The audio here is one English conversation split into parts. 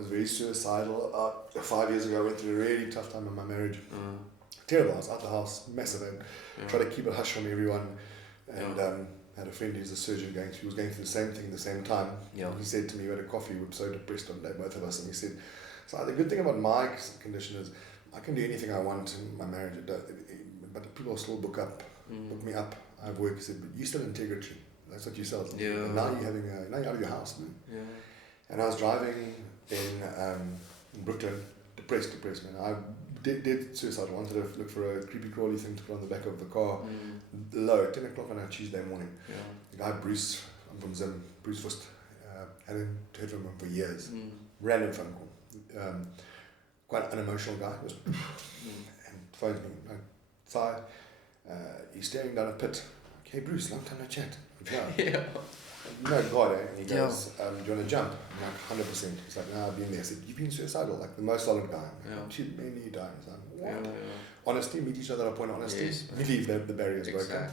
was very suicidal. 5 years ago, I went through a really tough time in my marriage. Terrible. I was out the house, massive, and tried to keep it hush from everyone. And had a friend who's a surgeon he was going through the same thing at the same time. He said to me, we had a coffee, we were so depressed one day, both of us, and he said, so the good thing about my condition is I can do anything I want in my marriage, but people still book me up. I have work. He said, but you still integrity. That's what you sell. And now now you're out of your house, man. And I was driving in Brooklyn, depressed, man. I did suicide. I wanted to look for a creepy crawly thing to put on the back of the car. Low, 10 o'clock on a Tuesday morning. The guy Bruce, I'm from Zim, Bruce Fust, hadn't heard from him for years. Random phone call. Quite an emotional guy. And phones me outside. He's staring down a pit. Hey Bruce, long time no chat. No God, eh? And he goes, do you want to jump? I'm like, 100%. He's like, no, I've been there. I said, you've been suicidal, like the most solid guy. Shit, man, you die. He's like, what? Honesty, meet each other at a point of honesty. Yes, you leave the barriers broken.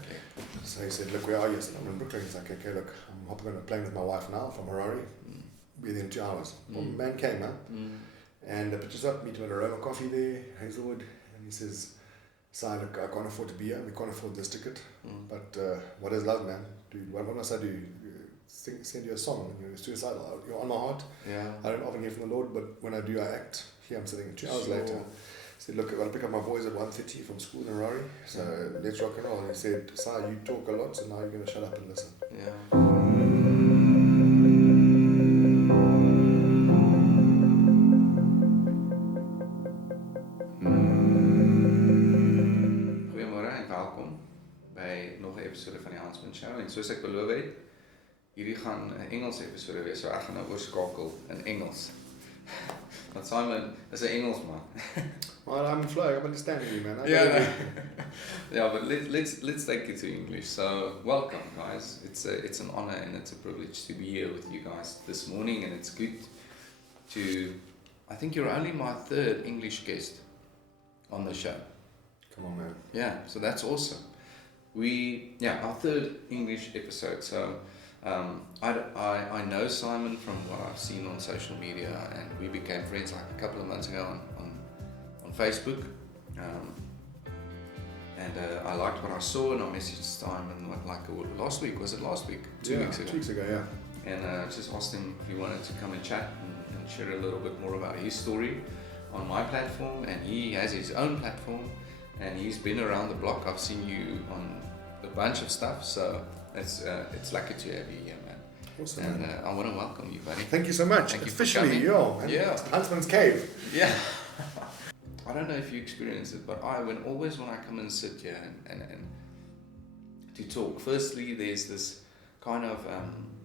So he said, look, where are you? I said, I'm in Brooklyn. He's like, okay, look, I'm hopping on a plane with my wife now from Harare. Within 2 hours. Well, the man came, and I picked us up, meet him at Aroma Coffee there, Hazelwood, and he says, Si, look, I can't afford to be here, we can't afford this ticket, but what is love, man? Dude, what must I do? Send you a song when you're suicidal. You're on my heart. I don't often hear from the Lord, but when I do, I act. Here I'm sitting 2 hours later. He said, look, I've got to pick up my boys at 1:30 from school in Harare, so let's rock and roll. And he said, Si, you talk a lot, so now you're going to shut up and listen. Goeiemôre en welkom by nog 'n episode van die Huntsman Show. En soos ek beloof het, hierdie gaan 'n Engelse episode wees, so ek gaan nou oorskakel in Engels. Want Simon is 'n Engelsman. Well, I'm flowing, I'm understanding you, man. But let's take it to English. So, welcome, guys. It's an honor and it's a privilege to be here with you guys this morning, and it's good to. I think you're only my third English guest on the show. Come on, man. Yeah, so that's awesome. Our third English episode. So, I know Simon from what I've seen on social media, and we became friends like a couple of months ago on Facebook. I liked what I saw, and I messaged Simon last week. Was it last week? 2 weeks ago. 2 weeks ago, yeah. And just asked him if he wanted to come and chat and share a little bit more about his story on my platform, and he has his own platform, and he's been around the block. I've seen you on a bunch of stuff, so it's lucky to have you here, man. Awesome, and man. I want to welcome you, buddy. Thank you so much. Thank you Officially, for coming. Yeah. Huntsman's Cave. Yeah. I don't know if you experience it, but always when I come and sit here and to talk, firstly there's this kind of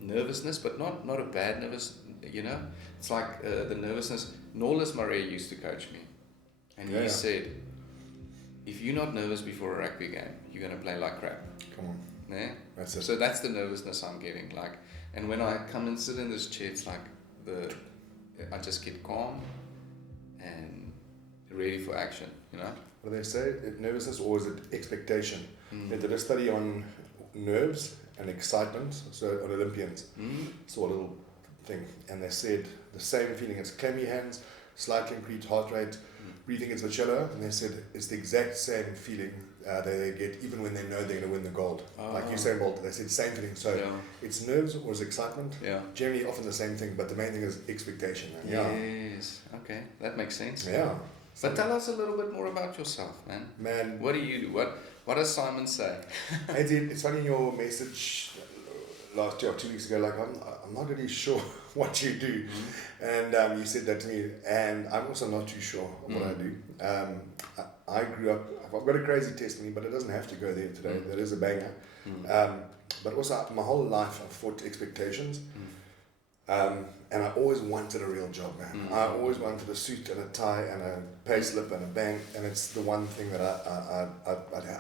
nervousness, but not a bad nervous, you know. It's like the nervousness. Norlis Murray used to coach me, and he said, if you're not nervous before a rugby game, you're going to play like crap. Come on. Yeah? That's it. So that's the nervousness I'm getting. And when I come and sit in this chair, it's like I just get calm and ready for action, you know? What do they say? Nervousness, or is it expectation? They did a study on nerves and excitement, so on Olympians. Saw a little thing, and they said the same feeling as clammy hands, slightly increased heart rate, breathing into the cello, and they said it's the exact same feeling they get even when they know they're going to win the gold. Like Usain Bolt, they said same feeling. So it's nerves or it's excitement. Generally often the same thing, but the main thing is expectation. Yes, okay, that makes sense. Yeah. But tell us a little bit more about yourself, man. Man, what do you do? What does Simon say? It's funny in your message last year or 2 weeks ago, like I'm not really sure what you do, and you said that to me, and I'm also not too sure what I do. I grew up. I've got a crazy testimony, but it doesn't have to go there today. That is a banger. But also my whole life I've fought expectations, and I always wanted a real job, man. I always wanted a suit and a tie and a pay slip and a bank, and it's the one thing that I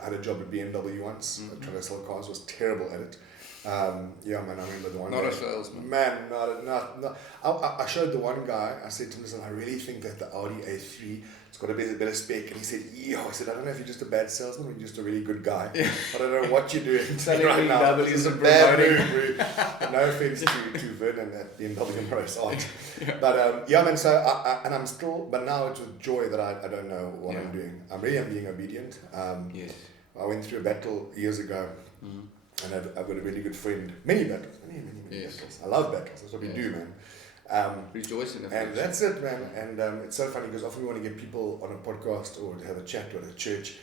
had a job at BMW once, trying to sell cars, was terrible at it. Yeah, man, I remember the one Not guy. a salesman. Man, not. I showed the one guy, I said to him, listen, I really think that the Audi A3, it's got a better spec. And he said, I said, I don't know if you're just a bad salesman or you're just a really good guy. Yeah. I don't know what you're doing Selling right now. BMWs This is a and bad promoting. move, bro. No offense to Vernon at BMW and Rose Art. Yeah. But yeah, man, so, and I'm still, but now it's with joy that I don't know what I'm doing. I'm being obedient. Yes. I went through a battle years ago. And I've got a really good friend. Many battles. Many Yes. battles. I love battles. That's what we do, man. Rejoice in the And that's it, man. And it's so funny because often we want to get people on a podcast or to have a chat with a church.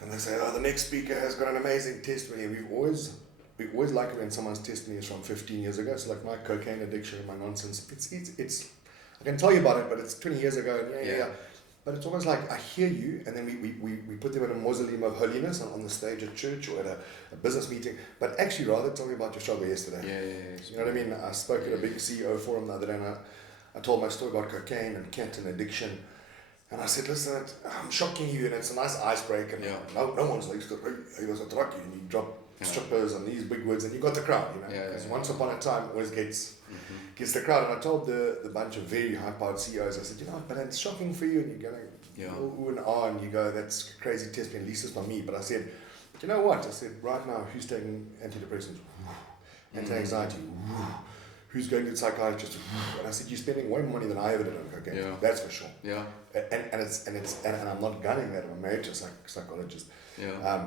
And they say, the next speaker has got an amazing testimony. And we always like it when someone's testimony is from 15 years ago. So like my cocaine addiction and my nonsense. It's I can tell you about it, but it's 20 years ago. And yeah. But it's almost like I hear you, and then we put them in a mausoleum of holiness on the stage at church or at a business meeting. But actually, rather tell me about your struggle yesterday. Yeah. You know what I mean? I spoke at a big CEO forum the other day, and I told my story about cocaine and Kent and addiction. And I said, listen, I'm shocking you, and it's a nice icebreaker. And no one's like, he was a truck you, and you drop strippers and these big words, and you got the crowd, you know. Because once upon a time, always gets the crowd. And I told the bunch of very high-powered CEOs, I said, but it's shocking for you, and you're going ooh and ah, and you go, that's crazy testing, at least it's not me. But I said, you know what? I said, right now, who's taking antidepressants? Anti-anxiety? Who's going to the psychiatrist? And I said, you're spending way more money than I ever did on cocaine. That's for sure. And I'm not gunning that. I'm married to a psychologist.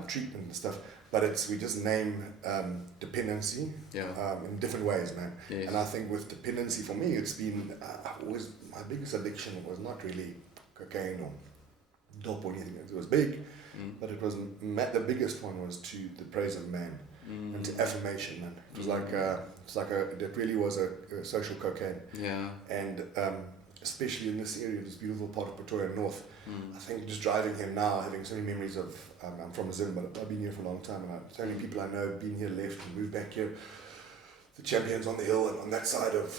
Treatment and stuff. But we just name dependency in different ways, man. Yes. And I think with dependency, for me, it's been my biggest addiction was not really cocaine or dope or anything. It was big, but it was the biggest one was to the praise of man and to affirmation, man. It was it really was a social cocaine. Yeah. And especially in this area, this beautiful part of Pretoria North. I think just driving here now, having so many memories of, I'm from Zim, but I've been here for a long time, and so many people I know have been here, left, and moved back here. The champions on the hill and on that side of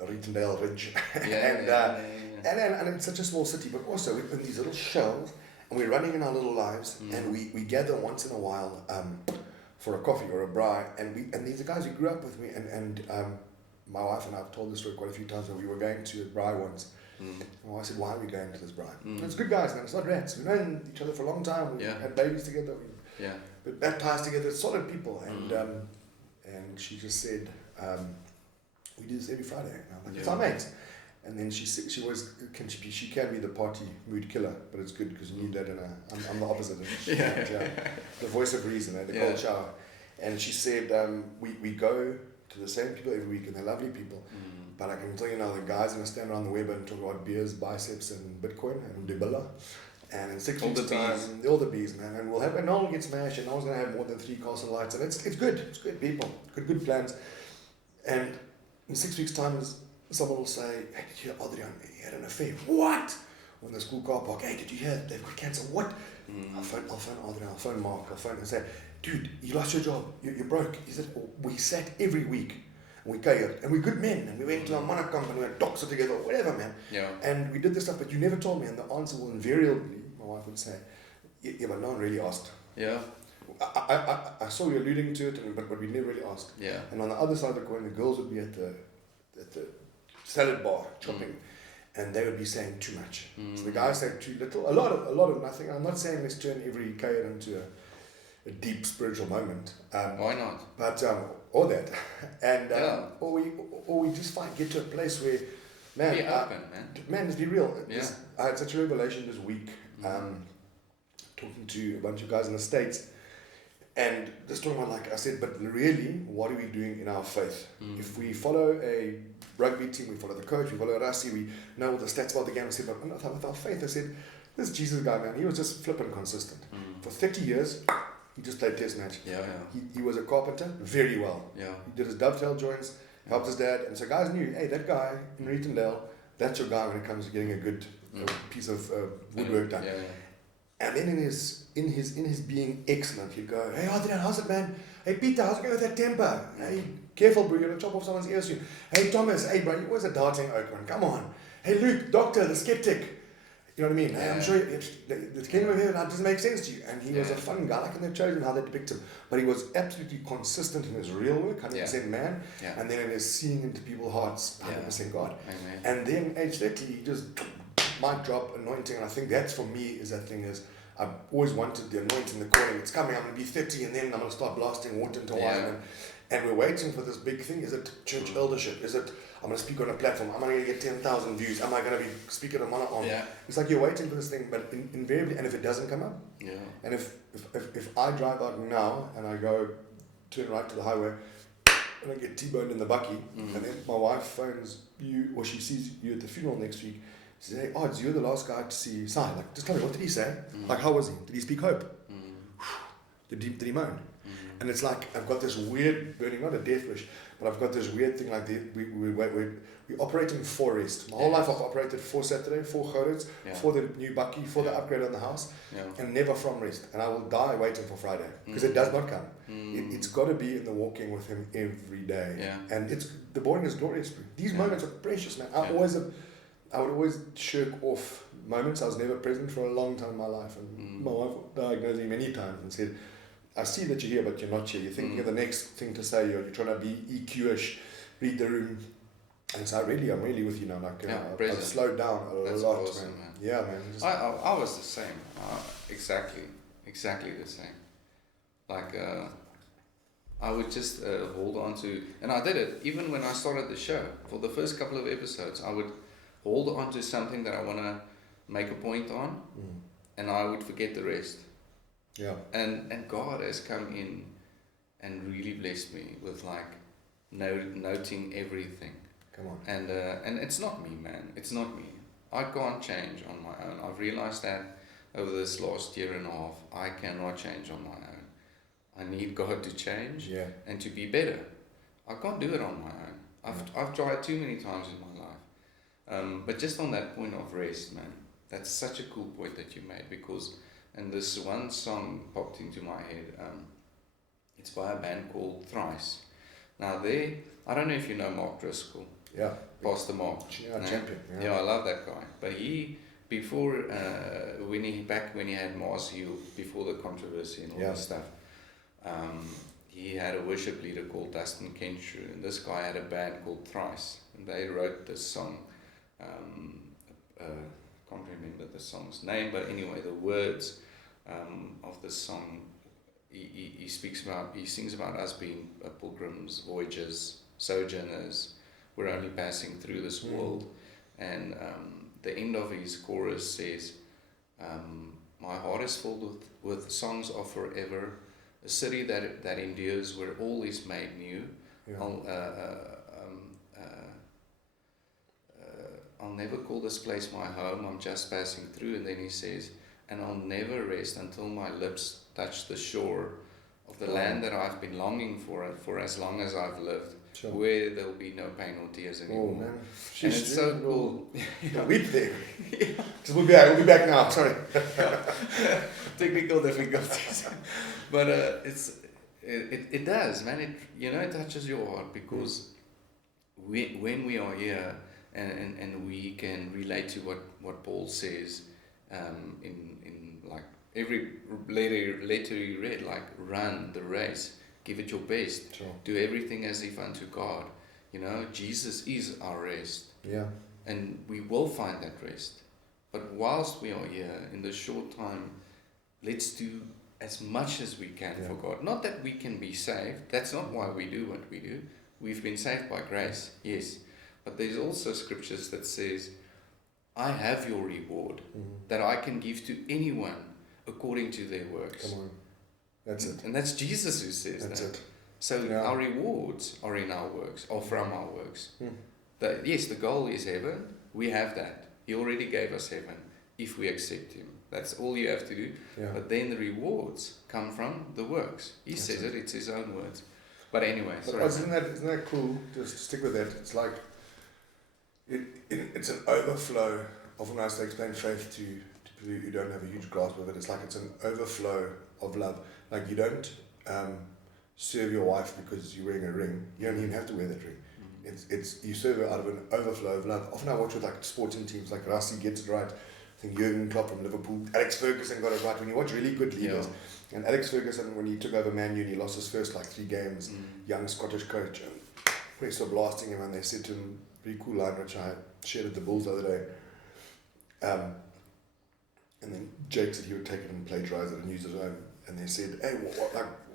Rietendale Ridge. And it's such a small city, but also we're in these little shells, and we're running in our little lives, and we gather once in a while for a coffee or a braai, and these are guys who grew up with me, and my wife and I have told this story quite a few times when we were going to a braai once. I said, why are we going to this braai? It's good guys, man. It's not rats. We've known each other for a long time. We had babies together. We baptized together. It's solid people. And she just said, we do this every Friday. And I'm like, it's our mates. And then she said, she can be the party mood killer, but it's good because you need that I'm the opposite. The voice of reason, the cold shower. And she said, we go to the same people every week, and they're lovely people. But I can tell you now, the guys are going to stand around the web and talk about beers, biceps, and Bitcoin, and Debilla. And in 6 weeks' time, all the bees, man. And no one will get smashed, and no one's going to have more than 3 castle lights. And it's good. It's good people. Good plans. And in 6 weeks' time, someone will say, hey, did you hear Adriaan? He had an affair. What? On the school car park. Hey, did you hear? They've got cancer. What? I'll phone Adriaan. I'll phone Mark. I'll phone and say, dude, you lost your job. You're broke. He said, we sat every week. We catered, and we're good men, and we went to a monocamp, and we went doxa together, or whatever, man. And we did this stuff, but you never told me, and the answer will invariably, my wife would say, but no one really asked. I saw you alluding to it, but we never really asked. And on the other side of the coin, the girls would be at the salad bar chopping, and they would be saying too much. So the guys say too little, a lot of nothing. I'm not saying let's turn every cater into a deep spiritual moment. Why not? But or that, and or we just get to a place where, man, be open, man. Let's be real. I had such a revelation this week, talking to a bunch of guys in the States, and this talking about, like I said, but really, what are we doing in our faith? If we follow a rugby team, we follow the coach, we follow Rassi, we know all the stats about the game. I said, but with our faith, I said, this Jesus guy, man, he was just flippant consistent for 30 years. He just played test match. He was a carpenter very well. He did his dovetail joints, helped his dad, and so guys knew, hey, that guy in Rietendale, that's your guy when it comes to getting a good piece of woodwork done. And then in his being excellent, he'd go, hey Adriaan, how's it, man? Hey Peter, how's it going with that temper? Hey, careful bro, you're gonna chop off someone's ear soon. Hey Thomas, hey bro, you're always a darting oak, man. Come on. Hey Luke, doctor, the skeptic. You know what I mean? Yeah. I'm sure the kingdom of heaven doesn't make sense to you. And he was a fun guy, like, and they've chosen how they depict him. But he was absolutely consistent in his real work, 100% man, and then in his seeing into people's hearts, 100% God. Amen. And then age 30, he just mic drop, anointing. And I think that's for me is that thing is, I've always wanted the anointing, the calling. It's coming. I'm going to be 30, and then I'm going to start blasting water into wine. And we're waiting for this big thing. Is it church eldership? Is it, I'm going to speak on a platform? Am I going to get 10,000 views? Am I going to be speaking on one-on-one? It's like you're waiting for this thing, but invariably, and if it doesn't come up, and if I drive out now and I go turn right to the highway and I get T-boned in the bucky, and then my wife phones you, or she sees you at the funeral next week, she says, hey, Odds, you're the last guy to see Si. Like, just tell me, what did he say? Like, how was he? Did he speak hope? Did he moan? And it's like, I've got this weird burning, not a death wish, but I've got this weird thing like we operating for rest. My whole life I've operated for Saturday, for Gerrits, for the new bucky, for the upgrade on the house, and never from rest. And I will die waiting for Friday, because it does not come. It's got to be in the walking with him every day. And it's the boring is glorious. These moments are precious, man. I would always shirk off moments. I was never present for a long time in my life. And my wife diagnosed me many times and said, I see that you're here, but you're not here. You're thinking of the next thing to say, you're trying to be EQ-ish, read the room. And so I'm really with you now. Like, I've slowed down a lot, awesome, man. Yeah, man. I was the same. Exactly the same. Like, I would just hold on to, and I did it, even when I started the show. For the first couple of episodes, I would hold on to something that I want to make a point on, and I would forget the rest. Yeah. And God has come in and really blessed me with like noting everything. Come on. And it's not me, man. It's not me. I can't change on my own. I've realized that over this last year and a half, I cannot change on my own. I need God to change and to be better. I can't do it on my own. I've tried too many times in my life. But just on that point of rest, man, that's such a cool point that you made, because, and this one song popped into my head. It's by a band called Thrice. Now I don't know if you know Mark Driscoll. Yeah. Pastor Mark. Yeah, champion. Yeah, I love that guy. But he, before, when he had Mars Hill, before the controversy and all that stuff, he had a worship leader called Dustin Kenshu, and this guy had a band called Thrice, and they wrote this song. Can't remember the song's name, but anyway, the words of the song, he sings about us being pilgrims, voyagers, sojourners. We're only passing through this world, and the end of his chorus says, "My heart is filled with songs of forever, a city that endures, where all is made new. I'll never call this place my home, I'm just passing through." And then he says, "And I'll never rest until my lips touch the shore of the land that I've been longing for as long as I've lived, where there'll be no pain or tears anymore." Oh, man. And it's so cool. Weep there. We'll be back now, sorry. Technical difficulties. But it does, man. It touches your heart, because when we are here, and we can relate to what Paul says in like every letter you read, like, run the race, give it your best, do everything as if unto God. Jesus is our rest, and we will find that rest. But whilst we are here in this short time, let's do as much as we can for God. Not that we can be saved, that's not why we do what we do. We've been saved by grace, yes. But there's also scriptures that says, I have your reward that I can give to anyone according to their works. Come on. That's it. And that's Jesus who says that's that. It. So our rewards are in our works, or from our works. Yes, the goal is heaven. We have that. He already gave us heaven if we accept Him. That's all you have to do. But then the rewards come from the works. He says it. It's His own words. But anyway, sorry. Isn't that cool? Just stick with that. It's like, it's an overflow. Often I used to explain faith to people who don't have a huge grasp of it. It's like it's an overflow of love. Like, you don't serve your wife because you're wearing a ring. You don't even have to wear that ring. It's you serve her out of an overflow of love. Often I watch with like sporting teams, like Rassi gets it right. think Jurgen Klopp from Liverpool, Alex Ferguson got it right. When you watch really good leaders, and Alex Ferguson, when he took over Man U and he lost his first 3 games, young Scottish coach, and press were blasting him, and they said to him, very cool line which I shared at the Bulls the other day, and then Jake said he would take it and plagiarise it and use his own, and they said, hey,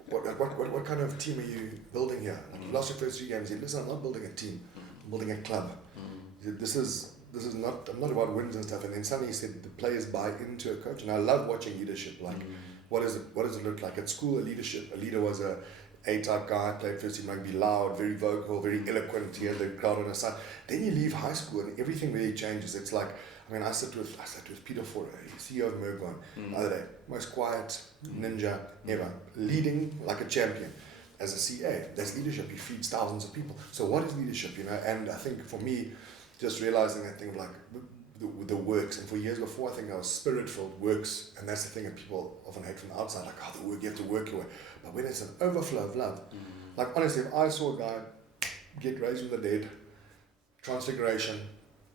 what kind of team are you building here? You lost your first 3 games. He said, listen, I'm not building a team, I'm building a club. He said, this is not, I'm not about wins and stuff. And then suddenly he said the players buy into a coach, and I love watching leadership. What does it look like at school? A leader was a A-type guy, played first team rugby, loud, very vocal, very eloquent. He had the crowd on his side. Then you leave high school and everything really changes. It's like, I sat with Peter Ford, CEO of Mergon, the other day, most quiet ninja ever, leading like a champion. As a CA, there's leadership. He feeds thousands of people. So what is leadership? And I think for me, just realizing that thing of the works, and for years before, I think I was spirit-filled works, and that's the thing that people often hate from the outside, the work, you have to work your way. But when it's an overflow of love, honestly, if I saw a guy get raised from the dead, transfiguration,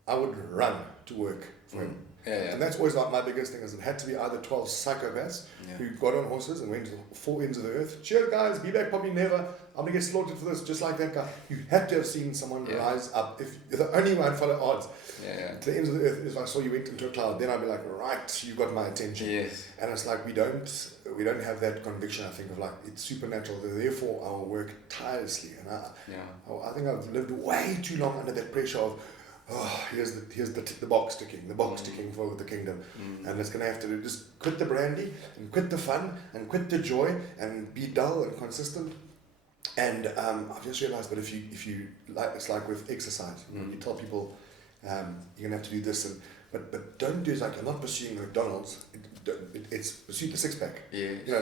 I would run to work for him. And that's always my biggest thing, is it had to be either 12 psychopaths who got on horses and went to 4 ends of the earth. Cheers guys, be back probably never. I'm going to get slaughtered for this, just like that guy. You had to have seen someone rise up. If you're the only one, follow odds. To the ends of the earth, if I saw you went into a cloud, then I'd be like, right, you got my attention. And it's like we don't have that conviction, I think, of it's supernatural. Therefore, I will work tirelessly. And I think I've lived way too long under that pressure of, here's the box ticking for the kingdom, and it's going to have to just quit the brandy and quit the fun and quit the joy and be dull and consistent. And I've just realized, but if you it's like with exercise, you tell people you're going to have to do this, but don't do it like, I'm not pursuing McDonald's. It's pursue the 6-pack.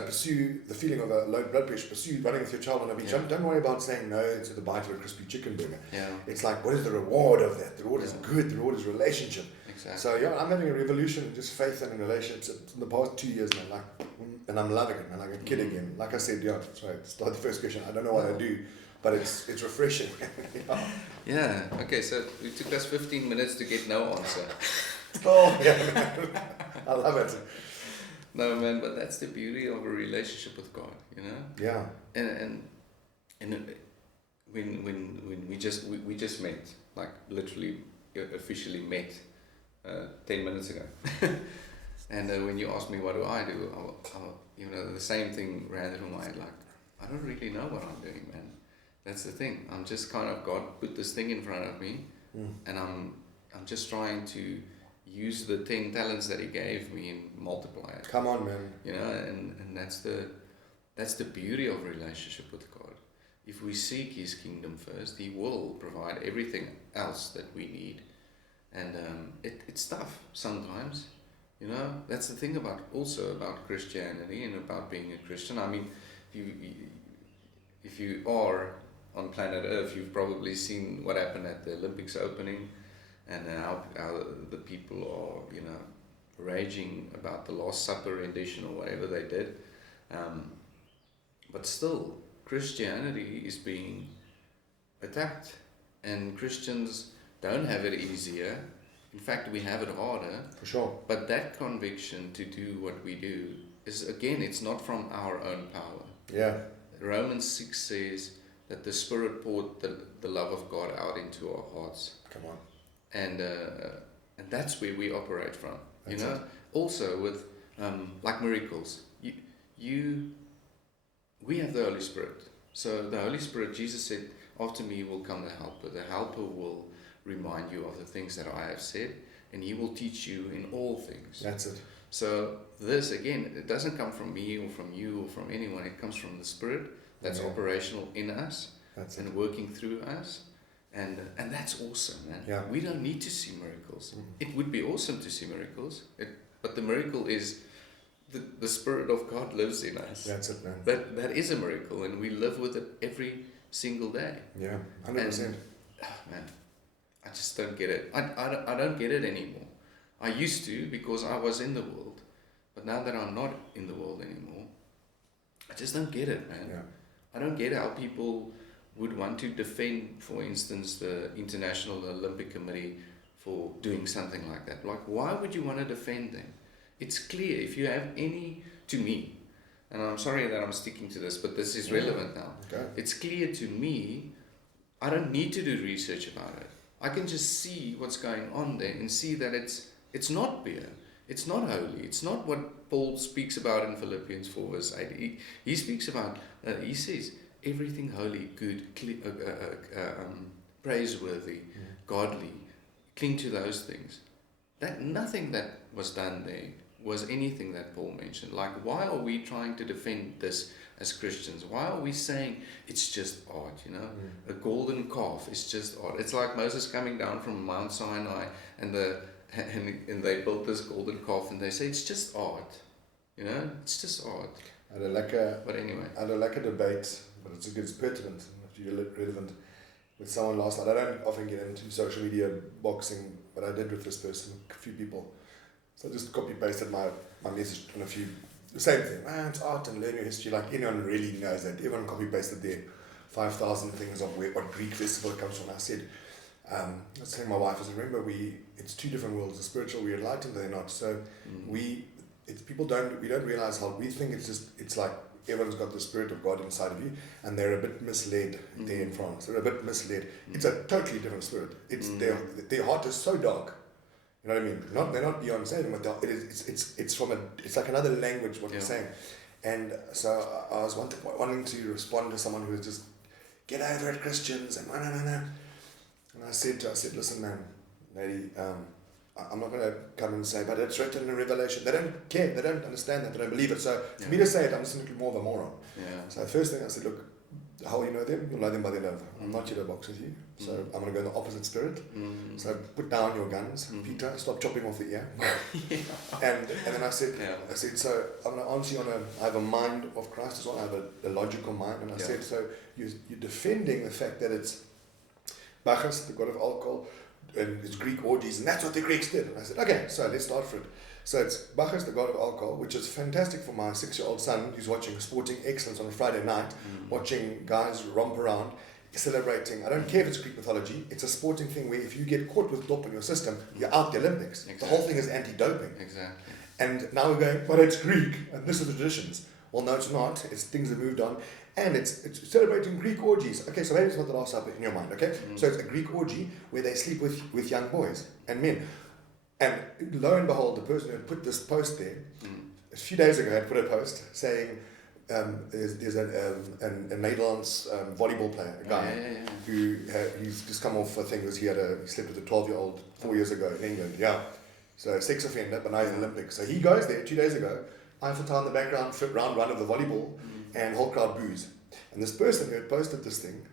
Pursue the feeling of a low blood pressure. Pursue running with your child on a beach. Don't worry about saying no to the bite of a crispy chicken burger. It's like, what is the reward of that? The reward is good. The reward is relationship. Exactly. So I'm having a revolution in just faith and in relationships in the past 2 years now. And I'm loving it. I'm like a kid again. Like I said, start the first question. I don't know what I do, but it's refreshing. Okay, so it took us 15 minutes to get no answer. I love it. No, man, but that's the beauty of a relationship with God, And when we just met, literally officially met 10 minutes ago. And when you asked me what do, I the same thing ran through my head, I don't really know what I'm doing, man. That's the thing. I'm just kind of, God put this thing in front of me, and I'm just trying to use the 10 talents that He gave me and multiply it. Come on, man. And that's the beauty of relationship with God. If we seek His kingdom first, He will provide everything else that we need. And it's tough sometimes. That's the thing about Christianity and about being a Christian. I mean, if you are on planet Earth, you've probably seen what happened at the Olympics opening, and how the people are, raging about the Last Supper rendition or whatever they did. But still, Christianity is being attacked, and Christians don't have it easier. In fact, we have it harder. For sure. But that conviction to do what we do is, again, it's not from our own power. Romans 6 says that the Spirit poured the love of God out into our hearts. Come on. And that's where we operate from. That's it. Also with miracles, we have the Holy Spirit. So the Holy Spirit, Jesus said, after me will come the Helper. The Helper will remind you of the things that I have said, and He will teach you in all things. That's it. So this, again, it doesn't come from me or from you or from anyone. It comes from the Spirit that's operational in us and working through us. And that's awesome, man. We don't need to see miracles. It would be awesome to see miracles, but the miracle is the Spirit of God lives in us. That's it, man. That is a miracle, and we live with it every single day. 100%. And, man, I just don't get it. I don't get it anymore. I used to, because I was in the world, but now that I'm not in the world anymore, I just don't get it, man. I don't get how people would want to defend, for instance, the International Olympic Committee for doing something like that. Like, why would you want to defend them? It's clear. If you have any, to me, and I'm sorry that I'm sticking to this, but this is relevant now. Okay. It's clear to me, I don't need to do research about it. I can just see what's going on there and see that it's not pure. It's not holy. It's not what Paul speaks about in Philippians 4 verse 8. He speaks about, he says, everything holy, good, praiseworthy, godly. Cling to those things. That nothing that was done there was anything that Paul mentioned. Like, why are we trying to defend this as Christians? Why are we saying it's just art, you know? A golden calf is just art. It's like Moses coming down from Mount Sinai and they built this golden calf and they say it's just art. You know? It's just art. But anyway. I had a debate, but it's pertinent, relevant, with someone last night. I don't often get into social media boxing, but I did with this person, a few people. So I just copy-pasted my message on a few, the same thing. It's art and learn your history, like anyone really knows that. Everyone copy-pasted their 5,000 things of what Greek festival it comes from. I said, I was telling my wife, remember, it's two different worlds. The spiritual, we're enlightened, they're not. So we don't realize how we think it's like everyone's got the Spirit of God inside of you, and they're a bit misled there in France. They're a bit misled. It's a totally different spirit. It's their heart is so dark. You know what I mean? They're not beyond saving, but it's like another language what they're saying. And so I was wanting to respond to someone who was just, get over it, Christians, and no. And I said, listen, man, lady, I'm not going to come and say, but it's written in Revelation. They don't care. They don't understand that. They don't believe it. So for me to say it, I'm simply more of a moron. Yeah. So the first thing I said, look, how will you know them? You'll know them by their love. I'm not here to box with you. So I'm going to go in the opposite spirit. So put down your guns. Peter, stop chopping off the ear. And then I said, so I'm going to answer you I have a mind of Christ as well. I have a logical mind. And I said, so you're defending the fact that it's Bacchus, the god of alcohol, and it's Greek orgies, and that's what the Greeks did. And I said, okay, so let's start for it. So it's Bacchus, the god of alcohol, which is fantastic for my 6-year-old son who's watching Sporting Excellence on a Friday night, watching guys romp around, celebrating. I don't care if it's Greek mythology, it's a sporting thing where if you get caught with dope in your system, you're out the Olympics. Exactly. The whole thing is anti-doping. Exactly. And now we're going, but it's Greek, and this is the traditions. Well, no, it's not. It's things have moved on. And it's celebrating Greek orgies. Okay, so maybe it's not the Last Supper in your mind, okay? So it's a Greek orgy where they sleep with young boys and men. And lo and behold, the person who had put this post there, a few days ago had put a post saying, there's a Nederlands volleyball player, a guy, he's just come off, I think, he slept with a 12-year-old 4 years ago in England, So sex offender, but now he's in the Olympics. So he goes there 2 days ago, Eiffel Tower in the background, round one of the volleyball, and whole crowd boos. And this person who had posted this thing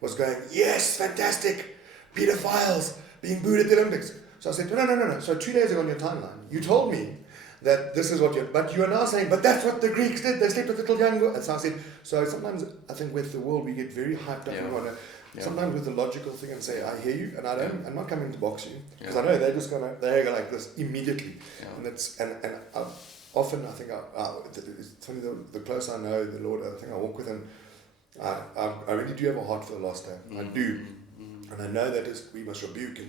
was going, yes, fantastic, pedophiles being booed at the Olympics. So I said, no. So 2 days ago on your timeline, you told me that this is what but you are now saying, but that's what the Greeks did, they slept with little young girls. And so I said, so sometimes I think with the world we get very hyped up and want to, sometimes with the logical thing and say, I hear you, and I'm not coming to box you, because I know they're go like this immediately. And often I think it's funny, the closer I know the Lord, I think I walk with Him, I really do have a heart for the lost. I do, and I know that we must rebuke and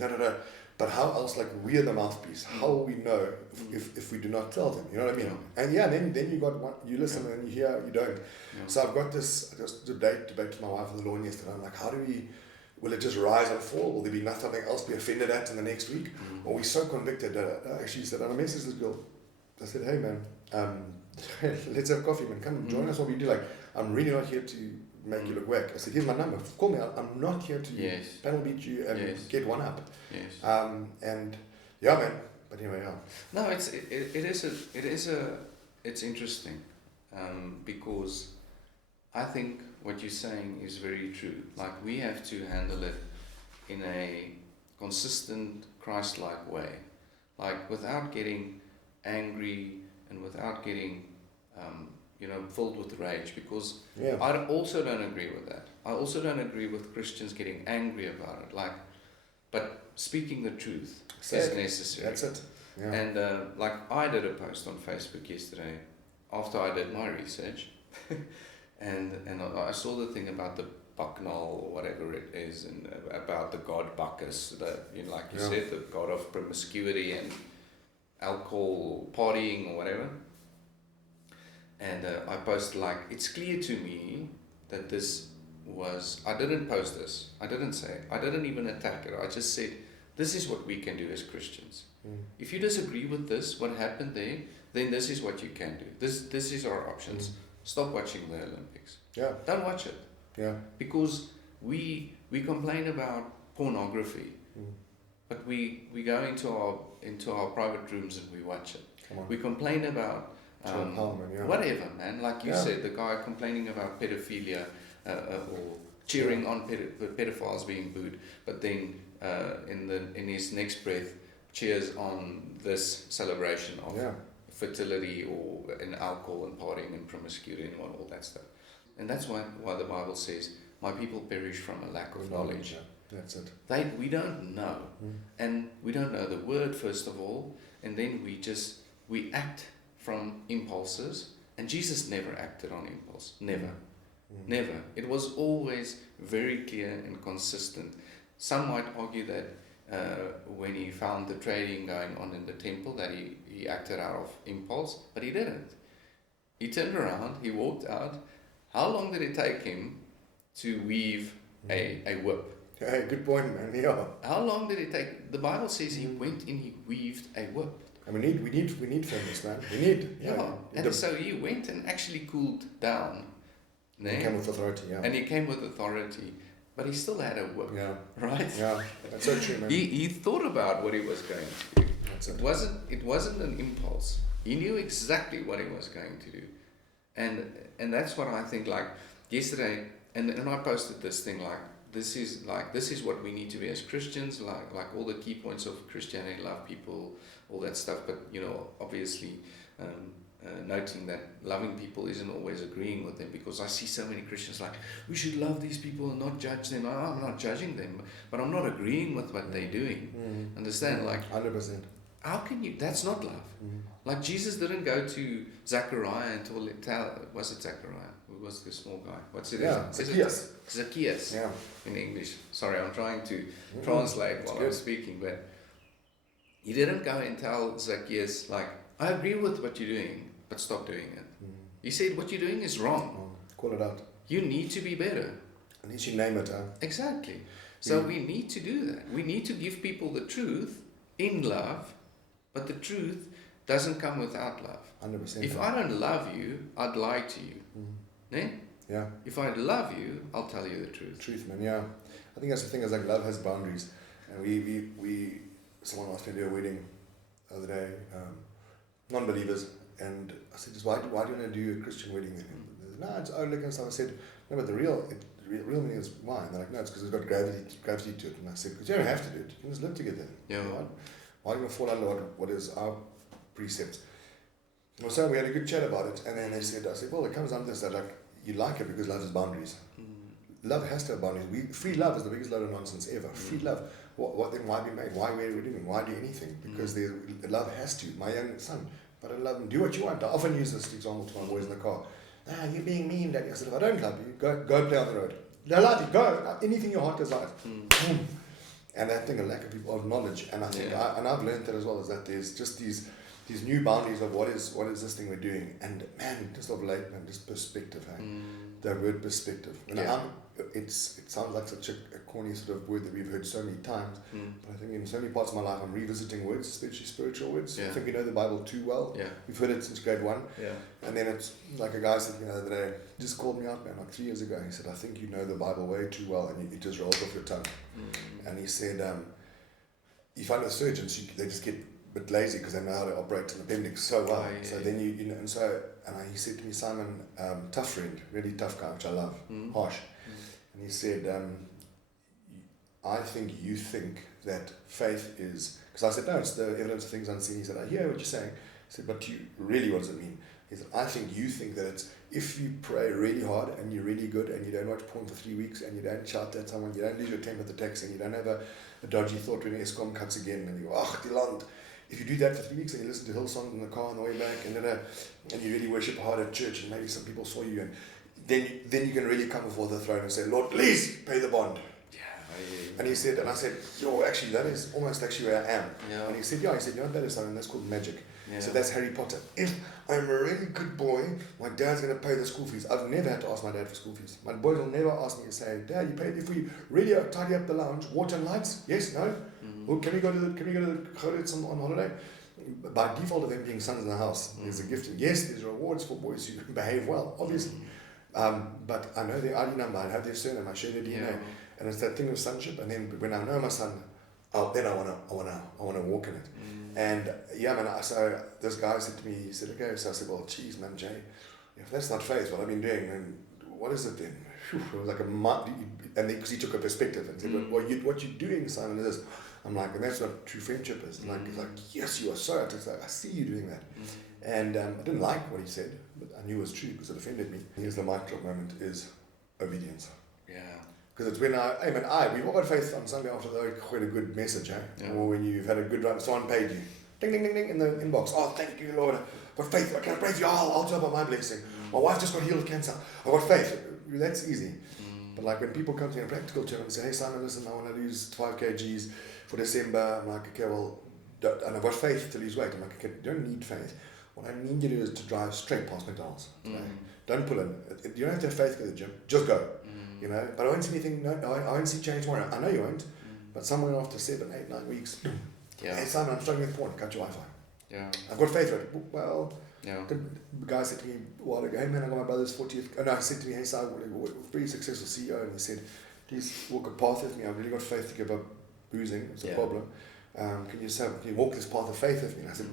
but how else? Like, we are the mouthpiece. How will we know if we do not tell them? You know what I mean? And then you got one, you listen and you hear, you don't. So I've got this. I just debate with my wife on the lawn yesterday. I'm like, how do we? Will it just rise and fall? Will there be nothing else be offended at in the next week? Or are we so convicted that I actually said, and I messaged this girl. I said, hey man, let's have coffee, man. Come join us. What we do? Like, I'm really not here to make you look whack. I said, here's my number. Call me. I'm not here to panel beat you and get one up. And man. But anyway, No, it's interesting, because I think what you're saying is very true. Like, we have to handle it in a consistent, Christ-like way, like without getting angry and without getting filled with rage, because I also don't agree with that. I also don't agree with Christians getting angry about it. Like, but speaking the truth is necessary. That's it. Yeah. And like, I did a post on Facebook yesterday after I did my research, and I saw the thing about Bucknell or whatever it is, and about the god Bacchus, like you Yeah. said, the god of promiscuity and alcohol, partying or whatever. And I posted like, it's clear to me that this was, I didn't post this, I didn't say, I didn't even attack it, I just said, this is what we can do as Christians. If you disagree with this, what happened there, then this is what you can do. This is our options. Stop watching the Olympics. Yeah. Don't watch it. Yeah. Because we complain about pornography, but we go into our private rooms and we watch it. Come on. We complain about whatever, man. Like you said, the guy complaining about pedophilia or cheering on pedophiles being booed, but then in his next breath cheers on this celebration of fertility or in alcohol and partying and promiscuity and all that stuff. And that's why the Bible says, my people perish from a lack of knowledge. Yeah. That's it. We don't know. And we don't know the word, first of all, and then we act from impulses. And Jesus never acted on impulse. Never. Never. It was always very clear and consistent. Some might argue that when he found the trading going on in the temple, that he acted out of impulse, but he didn't. He turned around, he walked out. How long did it take him to weave a whip? Hey, good point, man. Yeah. How long did it take? The Bible says he went and he weaved a whip. And we need feminists, man. We need. Yeah. And so he went and actually cooled down. He came with authority, yeah. And he came with authority, but he still had a whip. Yeah. Right? Yeah. That's so true, man. He thought about what he was going to do. That's it. It wasn't an impulse. He knew exactly what he was going to do. And that's what I think, like yesterday, and I posted this thing like this is what we need to be as Christians, like all the key points of Christianity, love people, all that stuff, but obviously noting that loving people isn't always agreeing with them, because I see so many Christians like, we should love these people and not judge them. I'm not judging them, but I'm not agreeing with what they're doing. Understand? Like 100%. How can you? That's not love. Like Jesus didn't go to Zachariah and tell was it Zachariah? Who was the small guy? What's it? Yeah, Zacchaeus. Zacchaeus. Yeah. In English. Sorry, I'm trying to translate while I'm speaking, but he didn't go and tell Zacchaeus like, I agree with what you're doing, but stop doing it. He said, what you're doing is wrong. Call it out. You need to be better. At least you name it, huh? Exactly. So we need to do that. We need to give people the truth in love, but the truth doesn't come without love. 100%. If I don't love you, I'd lie to you. Ne? Yeah. If I love you, I'll tell you the truth. Truth, man, yeah. I think that's the thing, is like love has boundaries. And we someone asked me to do a wedding the other day, non-believers, and I said, just why do you want to do a Christian wedding then? No, it's only and stuff. I said, no, but the real meaning is why? And they're like, no, it's because it's got gravity to it. And I said, because you don't have to do it. You can just live together. Yeah. Why do you fall under what is our precepts? And so we had a good chat about it, and then I said, well, it comes under this, that like, you like it because love has boundaries. Love has to have boundaries. Free love is the biggest load of nonsense ever. Free love. What then? Why be made? Why wear a wedding? Why do anything? Because love has to. My young son, if I don't love him, do what you want. I often use this example to my boys in the car. You're being mean, Daddy. I said, if I don't love you, go play on the road. No, love you, go. Anything your heart desires. And I think a lack of knowledge, and I think I've learned that as well, is that there's just these new boundaries of what is this thing we're doing, and man, just of late, man, just perspective, hey? The word perspective. It sounds like such a corny sort of word that we've heard so many times, but I think in so many parts of my life I'm revisiting words, especially spiritual words. I think we know the Bible too well. We've heard it since grade 1. And then it's like a guy said the other day, just called me out, man, like 3 years ago. He said, I think you know the Bible way too well, and it just rolls off your tongue. And he said, you find the surgeons, they just get a bit lazy because they know how to operate an appendix so well. So then you know, and he said to me, Simon, tough friend, really tough guy, which I love, harsh. And he said, I think you think that faith is, because I said, no, it's the evidence of things unseen. He said, I hear what you're saying. He said, but really, what does it mean? He said, I think you think that it's, if you pray really hard and you're really good and you don't watch porn for 3 weeks and you don't shout at someone, you don't lose your temper at the taxi, and you don't have a dodgy thought when Eskom cuts again and you go, die land. If you do that for 3 weeks and you listen to Hillsong in the car on the way back and you really worship hard at church and maybe some people saw you and then you can really come before the throne and say, Lord, please pay the bond. And he said, and I said, yo, actually, that is almost actually where I am. Yeah. And he said, yeah, you know, that is something that's called magic. Yeah. So that's Harry Potter. If I'm a really good boy, my dad's going to pay the school fees. I've never had to ask my dad for school fees. My boys will never ask me to say, Dad, you paid if we really tidy up the lounge, water and lights? Yes, no? Well, can we go to the Scheepers on holiday? By default of them being sons in the house, there's a gift. Yes, there's rewards for boys who behave well, obviously. But I know their ID number, I have their surname, I share their DNA. And it's that thing of sonship. And then when I know my son, then I wanna walk in it. And yeah, man. So this guy said to me, he said, okay. So I said, well, geez, man, Jay, if that's not faith, what I've been doing, then what is it then? Whew, it was like and because he took a perspective and said, well, what you're doing, Simon, is this. I'm like, and that's what true friendship is. Like, he's like, yes, you are so. It's like, I see you doing that. And I didn't like what he said, but I knew it was true because it offended me. Here's the mic drop moment: is obedience. Yeah. Because it's when we've all got faith on Sunday after quite a good message, eh? Yeah. Or when you've had a good run, someone paid you. Ding, ding, ding, ding, in the inbox. Oh, thank you, Lord. I've got faith. I can praise you. I'll tell about my blessing. My wife just got healed of cancer. I've got faith. That's easy. But like when people come to me in practical terms and say, hey, Simon, listen, I want to lose 5 kgs for December. I'm like, okay, well, and I've got faith to lose weight. I'm like, okay, you don't need faith. What I need you to do is to drive straight past McDonald's. Today. Don't pull in. You don't have to have faith to go to the gym. Just go. You know, but I won't see anything. No, I won't see change tomorrow. I know you won't. But somewhere after 7, 8, 9 weeks, hey Simon, I'm struggling with porn. Cut your Wi-Fi. Yeah. I've got faith. Right? Well, yeah. The guy said to me a while ago, hey man, I got my brother's 40th. Oh no, he said to me, hey Simon, we're a pretty successful CEO, and he said, please walk a path with me. I've really got faith to give up boozing. It's a problem. Can you walk this path of faith with me? And I said,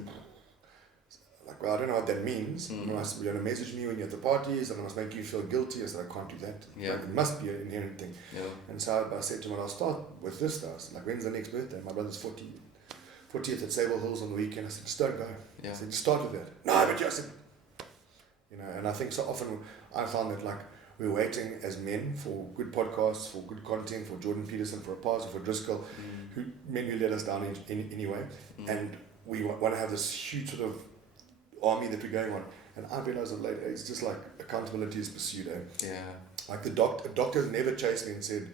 like, well, I don't know what that means. You must be able to message me when you're at the parties, and I must make you feel guilty. I said, I can't do that. Yeah. Like, it must be an inherent thing. Yeah. And so I said to him, I'll start with this though. I said, like, when's the next birthday? My brother's 40th at Sable Hills on the weekend. I said, just don't go. Yeah. I said, just start with that. No, but I said, you know, and I think so often I found that like we're waiting as men for good podcasts, for good content, for Jordan Peterson, for a pass, for Driscoll, men who let us down anyway. And we want to have this huge sort of army that we're going on. And I realized of late, it's just like accountability is pursued. Yeah. Like the doctors never chased me and said,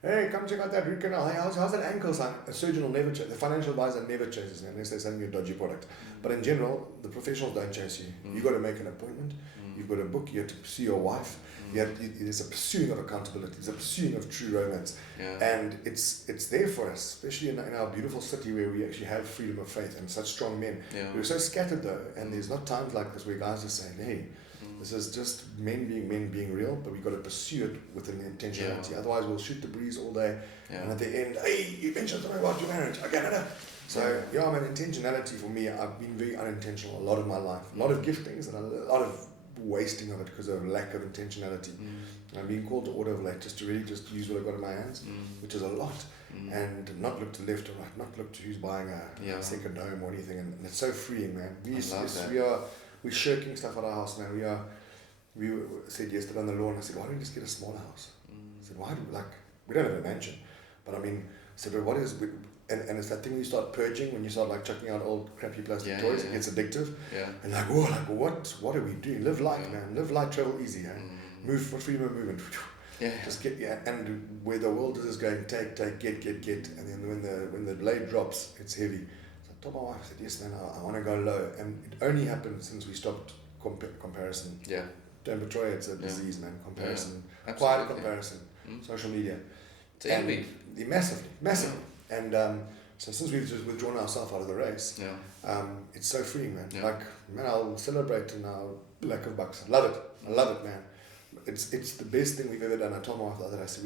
hey, come check out that root canal. Hey, how's that ankle, son? A surgeon will never chase. The financial advisor never chases me unless they're selling you a dodgy product. But in general, the professionals don't chase you. You've got to make an appointment. You've got a book. You have to pursue your wife. There's a pursuing of accountability. There's a pursuing of true romance. Yeah. And it's there for us, especially in our beautiful city where we actually have freedom of faith and such strong men. Yeah. We're so scattered though, and there's not times like this where guys are saying, hey, this is just men being real, but we've got to pursue it with an intentionality. Yeah. Otherwise, we'll shoot the breeze all day, and at the end, hey, you mentioned something about your marriage. Okay, no. So, intentionality for me, I've been very unintentional a lot of my life. A lot of giftings and a lot of wasting of it because of lack of intentionality. I'm being called to order of late just to really just use what I've got in my hands, which is a lot, and not look to left or right, not look to who's buying a second home or anything, and it's so freeing, man. We're shirking stuff at our house, man. We said yesterday on the lawn, I said, why don't we just get a small house? I said, why we don't have a mansion, but I mean, I said, but what is, and it's that thing when you start purging, when you start like chucking out old crappy plastic toys, it gets addictive. Yeah. And what are we doing? Live light, man. Live light, travel easy, move for freedom of movement. Just get, and where the world is going, take, get, and then when the blade drops, it's heavy. So I told my wife, I said, yes, man, I want to go low, and it only happened since we stopped comparison. Yeah. Don't betray, it's a disease, man. Comparison, quiet comparison, social media. It's envy. Massively. And so since we've just withdrawn ourselves out of the race, it's so freeing, man. Like, man, I'll celebrate in our lack of bucks. I love it, man. It's the best thing we've ever done. I told my wife the other day, I said,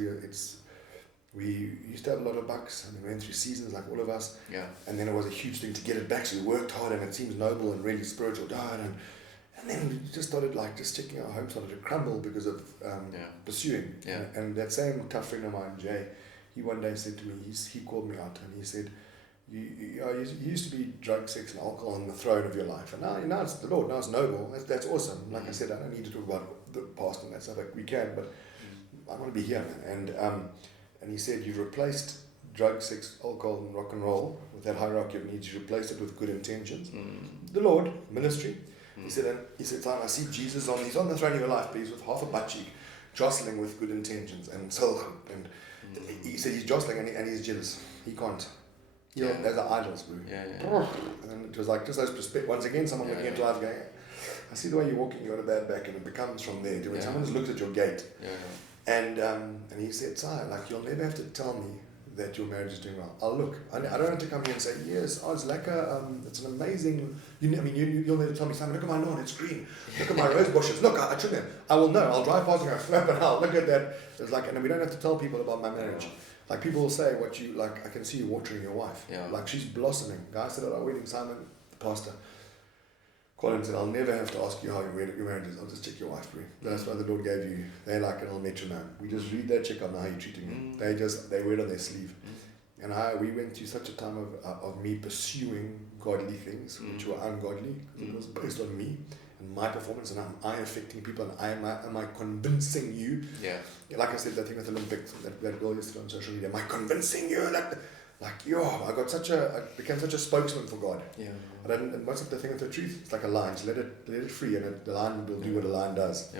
we used to have a lot of bucks, and we went through seasons like all of us. Yeah. And then it was a huge thing to get it back, so we worked hard, and it seems noble and really spiritual. And then we just started checking our home started to crumble because of pursuing. Yeah. And that same tough friend of mine, Jay, he one day said to me, he called me out and he said, you used to be drug, sex and alcohol on the throne of your life, and now it's the Lord, now it's noble. That's awesome. Like I said, I don't need to talk about the past and that stuff, like we can, but I want to be here, man. And he said, you've replaced drug, sex, alcohol and rock and roll with that hierarchy of needs. You replaced it with good intentions. The Lord, ministry, He said, Simon, I see Jesus he's on the throne of your life, but he's with half a butt cheek, jostling with good intentions and self-hope. And he said he's jostling and he's jealous. He can't. Yeah, those are idols, bro. And then it was like just those perspectives. Once again, someone looking into life going, I see the way you're walking, you've got a bad back, and it becomes from there. When someone has looked at your gait, and he said, Si, like, you'll never have to tell me that your marriage is doing well. I'll look. I don't have to come here and say, yes, it's lekker, it's an amazing, you'll never tell me, Simon, look at my lawn, it's green. Look at my rose bushes. Look, I trim them. I will know. I'll drive past and go, flip it out. Look at that. It's like, and we don't have to tell people about my marriage. Like, people will say what you, like, I can see you watering your wife. Like, she's blossoming. Guy said at our wedding, Simon, the pastor, Colin said, I'll never have to ask you how your marriage is. I'll just check your wife, bro. That's why the Lord gave you. They're like an old metronome. We just read that, check on how you're treating them. They wear it on their sleeve. And we went through such a time of me pursuing godly things, which were ungodly, because it was based on me and my performance, and am I affecting people, and am I convincing you? Like I said, that thing with Olympics, that girl yesterday on social media, am I convincing you that, I became such a spokesman for God. And what's the thing with the truth? It's like a lion. Just let it free, and the lion will do what a lion does.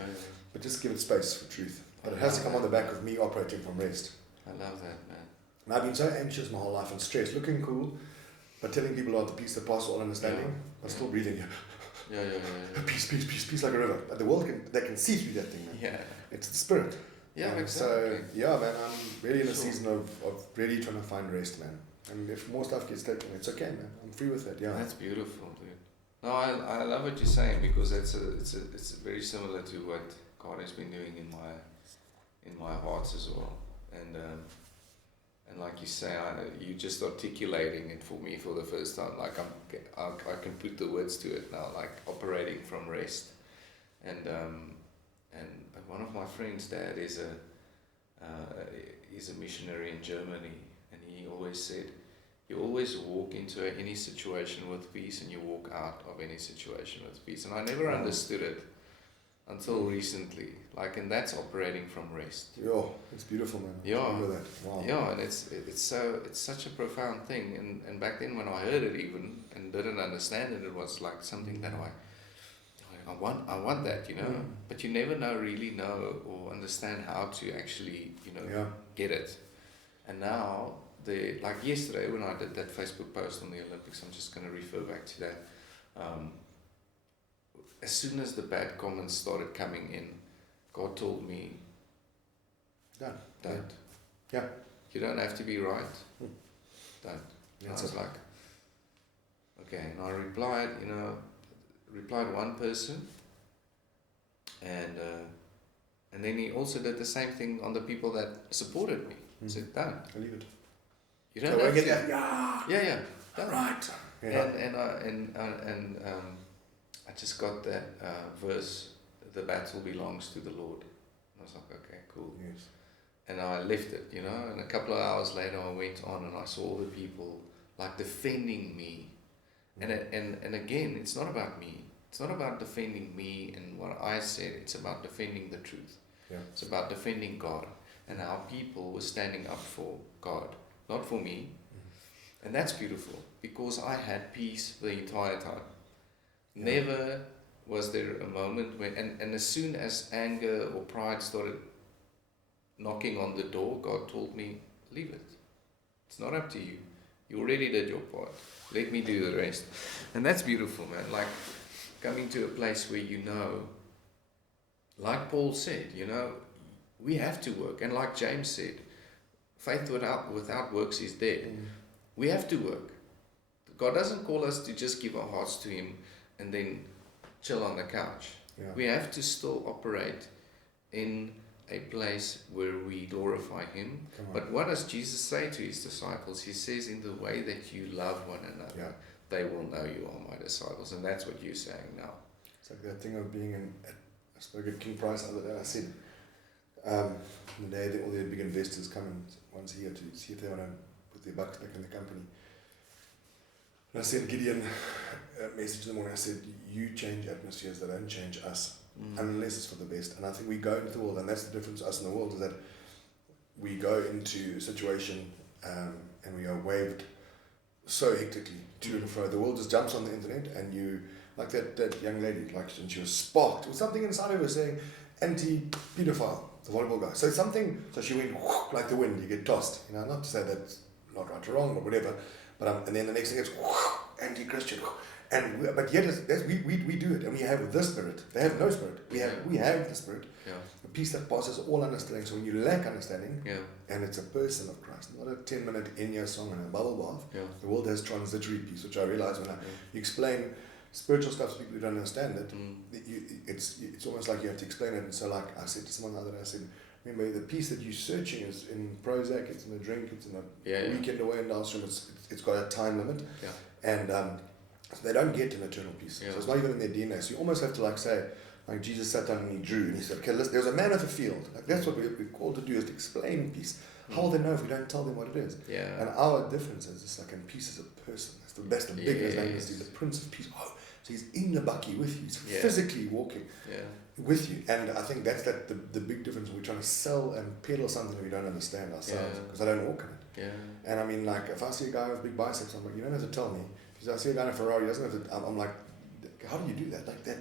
But just give it space for truth. But it has to come on the back of me operating from rest. I love that, man. And I've been so anxious my whole life and stressed, looking cool, but telling people about the peace that passes all understanding, but still breathing. Peace like a river. But the world they can see through that thing, man. It's the spirit. Exactly. So man, I'm really in a season of really trying to find rest, man. And if more stuff gets taken, it's okay, man. I'm free with it. That's beautiful, dude. No, I love what you're saying, because it's very similar to what God has been doing in my heart as well. And like you say, you're just articulating it for me for the first time. Like I can put the words to it now, like operating from rest. And one of my friends' dad is a missionary in Germany, and he always said, you always walk into any situation with peace, and you walk out of any situation with peace. And I never understood it until recently, and that's operating from rest. It's beautiful, man. I remember that. Wow. And it's such a profound thing. And back then, when I heard it even and didn't understand it, it was like something that I want that, But you never really know or understand how to actually, get it. And now, like yesterday when I did that Facebook post on the Olympics, I'm just going to refer back to that. As soon as the bad comments started coming in, God told me, don't. You don't have to be right. Don't. And I was like, okay. And I replied one person, and then he also did the same thing on the people that supported me. He said, don't. I leave it. You don't have to. Yeah. Don't. Right. And I just got that verse, the battle belongs to the Lord. And I was like, okay, cool. Yes. And I left it, and a couple of hours later I went on and I saw all the people like defending me. And again, it's not about me. It's not about defending me and what I said. It's about defending the truth. It's about defending God and how people were standing up for God, not for me. And that's beautiful, because I had peace the entire time. Never was there a moment when, and as soon as anger or pride started knocking on the door, God told me, leave it. It's not up to you. You already did your part. Let me do the rest. And that's beautiful, man. Like coming to a place where like Paul said, we have to work. And like James said, faith without works is dead. We have to work. God doesn't call us to just give our hearts to Him and then chill on the couch. We have to still operate in a place where we glorify Him. But what does Jesus say to His disciples? He says, in the way that you love one another, they will know you are my disciples. And that's what you're saying now. It's like that thing of being I spoke at King Price the other day. I said, the day that all the big investors come in once a year to see if they want to put their bucks back in the company. And I sent Gideon a message in the morning. I said, you change atmospheres, they don't change us, unless it's for the best. And I think we go into the world, and that's the difference us in the world, is that we go into a situation and we are waved so hectically to and fro. The world just jumps on the internet, and like that young lady, like, and she was sparked with something inside of her saying, anti-pedophile, the volleyball guy. So something, so she went like the wind, you get tossed. You know, not to say that's not right or wrong or whatever, but and then the next thing is anti-Christian. But yet we do it, and we have the Spirit. They have no Spirit. We have the Spirit. Yeah. A peace that passes all understanding. So when you lack understanding, Yeah. and it's a person of Christ, not a 10-minute Enya song and a bubble bath. Yeah. The world has transitory peace, which I realize when you explain spiritual stuff to people who don't understand it. It's almost like you have to explain it. And so, like I said to someone the other day, I said, remember, the peace that you're searching is in Prozac, it's in a drink, it's in a weekend away in Dalstrom. It's got a time limit. Yeah. And so they don't get an eternal peace. Yeah. So it's not even in their DNA. So you almost have to like say, like Jesus sat down and he drew and he said, okay, listen, there's a man of the field. Like that's what we're called to do, is to explain peace. How will they know if we don't tell them what it is? Yeah. And our difference is it's like, and peace is a person. That's the biggest name is the Prince of Peace. Oh, so he's in the bucky with you. He's physically walking with you. And I think that's the big difference. We're trying to sell and peddle something that we don't understand ourselves because I don't walk in it. Yeah. And I mean, like, if I see a guy with big biceps, I'm like, you don't have to tell me. Because I see a guy in a Ferrari, he doesn't have to. I'm like, how do you do that? Like that.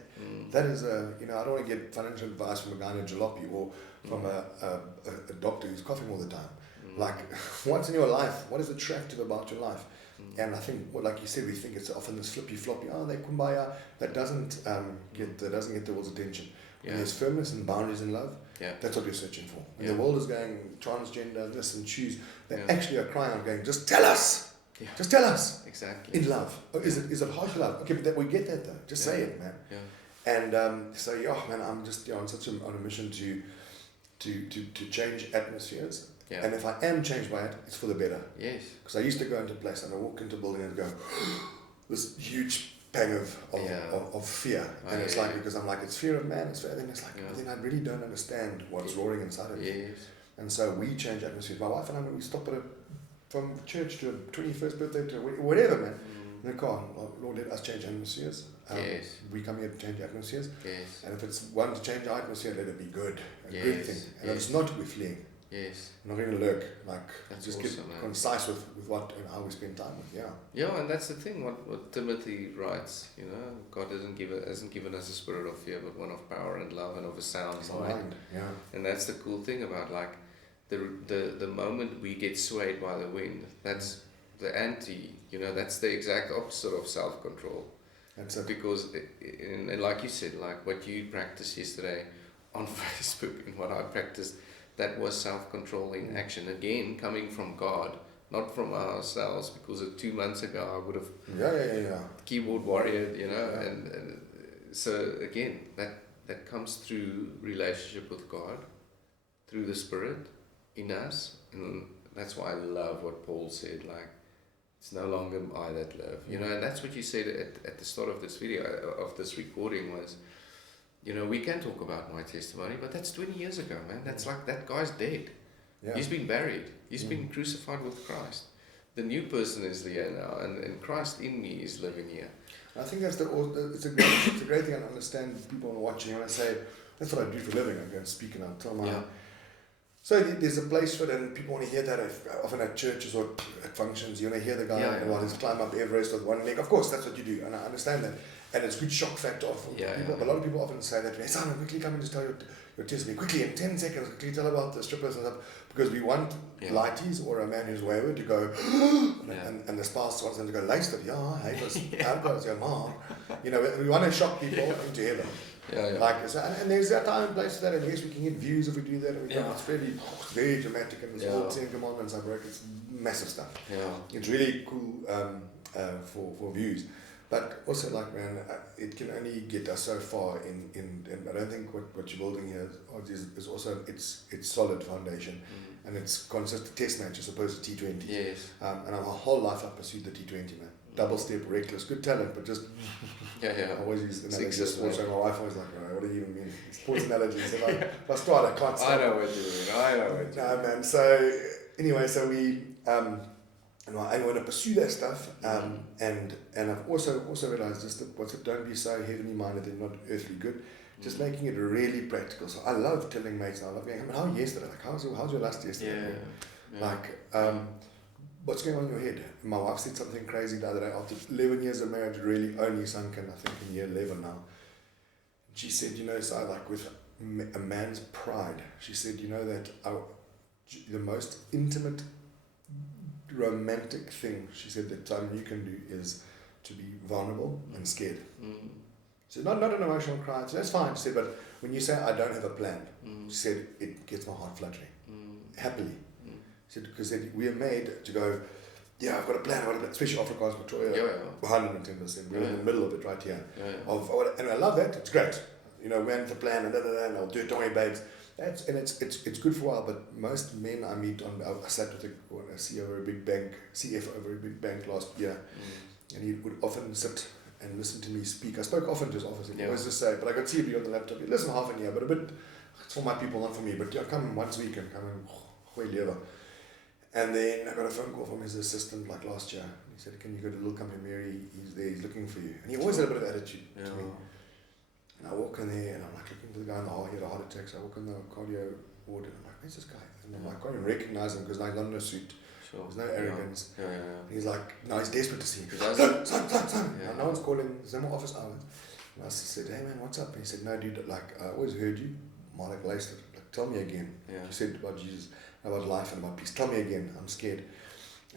That is I don't want to get financial advice from a guy in a jalopy or from a doctor who's coughing all the time. Like, what's in your life? What is attractive about your life? And I think, like you said, we think it's often this flippy floppy. Oh, they kumbaya. That doesn't get the world's attention. When there's firmness and boundaries in love, that's what we're searching for. When the world is going transgender, this and choose, they actually are crying out, going, just tell us. Yeah. Just tell us. Exactly. In love. Oh, is it harsh love? Okay, but we get that though. Just say it, man. Yeah. And so man, I'm just on such on a mission to change atmospheres. Yeah. And if I am changed by it, it's for the better. Yes. Because I used to go into a place and I walk into a building and go, this huge pang of fear. And it's like, because I'm like, it's fear of man, it's fear. Then it's like, then I really don't understand what's roaring inside of me. Yes. And so we change atmospheres. My wife and I, when we stop from church to a 21st birthday to whatever, man, in the car, Lord, let us change atmospheres. We come here to change atmospheres. Yes. And if it's one to change the atmosphere, let it be good. A good thing. And if it's not, we're fleeing. Yes. Not going to lurk. Like, that's just awesome, get man. concise with what and how we spend time with. Yeah. Yeah, and that's the thing. What Timothy writes, God hasn't given us a spirit of fear, but one of power and love and of a sound mind. Yeah. And that's the cool thing about like the moment we get swayed by the wind, that's the anti. That's the exact opposite of self-control. That's it. Because, and like you said, like what you practiced yesterday on Facebook and what I practiced, that was self-controlling action. Again, coming from God, not from ourselves, because 2 months ago I would have keyboard warriored, and so again, that comes through relationship with God, through the Spirit in us, and that's why I love what Paul said, like, it's no longer I that live, and that's what you said at the start of this video, of this recording was, we can talk about my testimony, but that's 20 years ago, man. That's like, that guy's dead. Yeah. He's been buried. He's been crucified with Christ. The new person is here now, and Christ in me is living here. I think that's it's a great thing. I understand people watching when I say, that's what I do for a living. I go and speak and I'll tell my... Yeah. So there's a place for it, and people want to hear that often at churches or at functions. You want to hear the guy who has climbed up Everest with one leg. Of course, that's what you do, and I understand that. And it's good shock factor for people. But a lot of people often say that, hey, Simon, quickly come and just tell your testimony. Quickly, in 10 seconds, quickly tell about the strippers and stuff. Because we want lighties or a man who's wayward to go, and the spouse wants them to go, luister, hey, was your mom. We want to shock people into heaven. Like, so, and there's that time and place for that, and yes, we can get views if we do that, and it's very dramatic, and it's all 10 commandments I broke, it's massive stuff. It's really cool for views. But also, like, man, it can only get us so far in I don't think what you're building here is also, it's solid foundation, and it's consistent test match as opposed to T20. Yes. And my whole life I pursued the T20, man. Double step, reckless, good talent, but just... I always use analogies of sports, and my wife always like, what do you even mean? Sports analogies. And if I start, I can't stop. I know what you mean. No, man. So, anyway, we... and I want to pursue that stuff, and I've also realized just that don't be so heavenly minded and not earthly good, just making it really practical. So I love telling mates, I love going, how yesterday? Like, how's your last yesterday? Like, what's going on in your head? My wife said something crazy the other day. After 11 years of marriage, really only sunk in, I think, in year 11 now. She said, you know, so like with a man's pride, she said, you know, that the most intimate, romantic thing, she said, that you can do is to be vulnerable and scared. So not an emotional cry, so that's fine. She said, but when you say, I don't have a plan, she said, it gets my heart fluttering, happily. She said, because we are made to go, yeah, I've got a plan, especially Afrikaans, Victoria, 110%. We're in the middle of it right here. And I love that, it's great. You know, we have the plan, and I'll do it, don't worry, babes. It's good for a while, but most men I meet I sat with a CEO of a big bank, CFO of a big bank last year, and he would often sit and listen to me speak. I spoke often to his office, and he always just say, but I got TV on the laptop, you listen half an year, but a bit, it's for my people, not for me, but come once a week and come and and then I got a phone call from his assistant like last year. He said, can you go to the little company, Mary, he's there, he's looking for you. And he always had a bit of attitude to me. And I walk in there and I'm like looking for the guy in the heart, he had a heart attack, so I walk in the cardio ward and I'm like, where's this guy? And I'm like, I can't even recognize him because he's not in a suit. There's no arrogance. He's like, no, he's desperate to see me. Son. And no one's calling, there's no more office hours. And I said, hey man, what's up? And he said, no dude, like, I always heard you, Mark Leicester, like, tell me again. You said about Jesus, about life and about peace. Tell me again, I'm scared.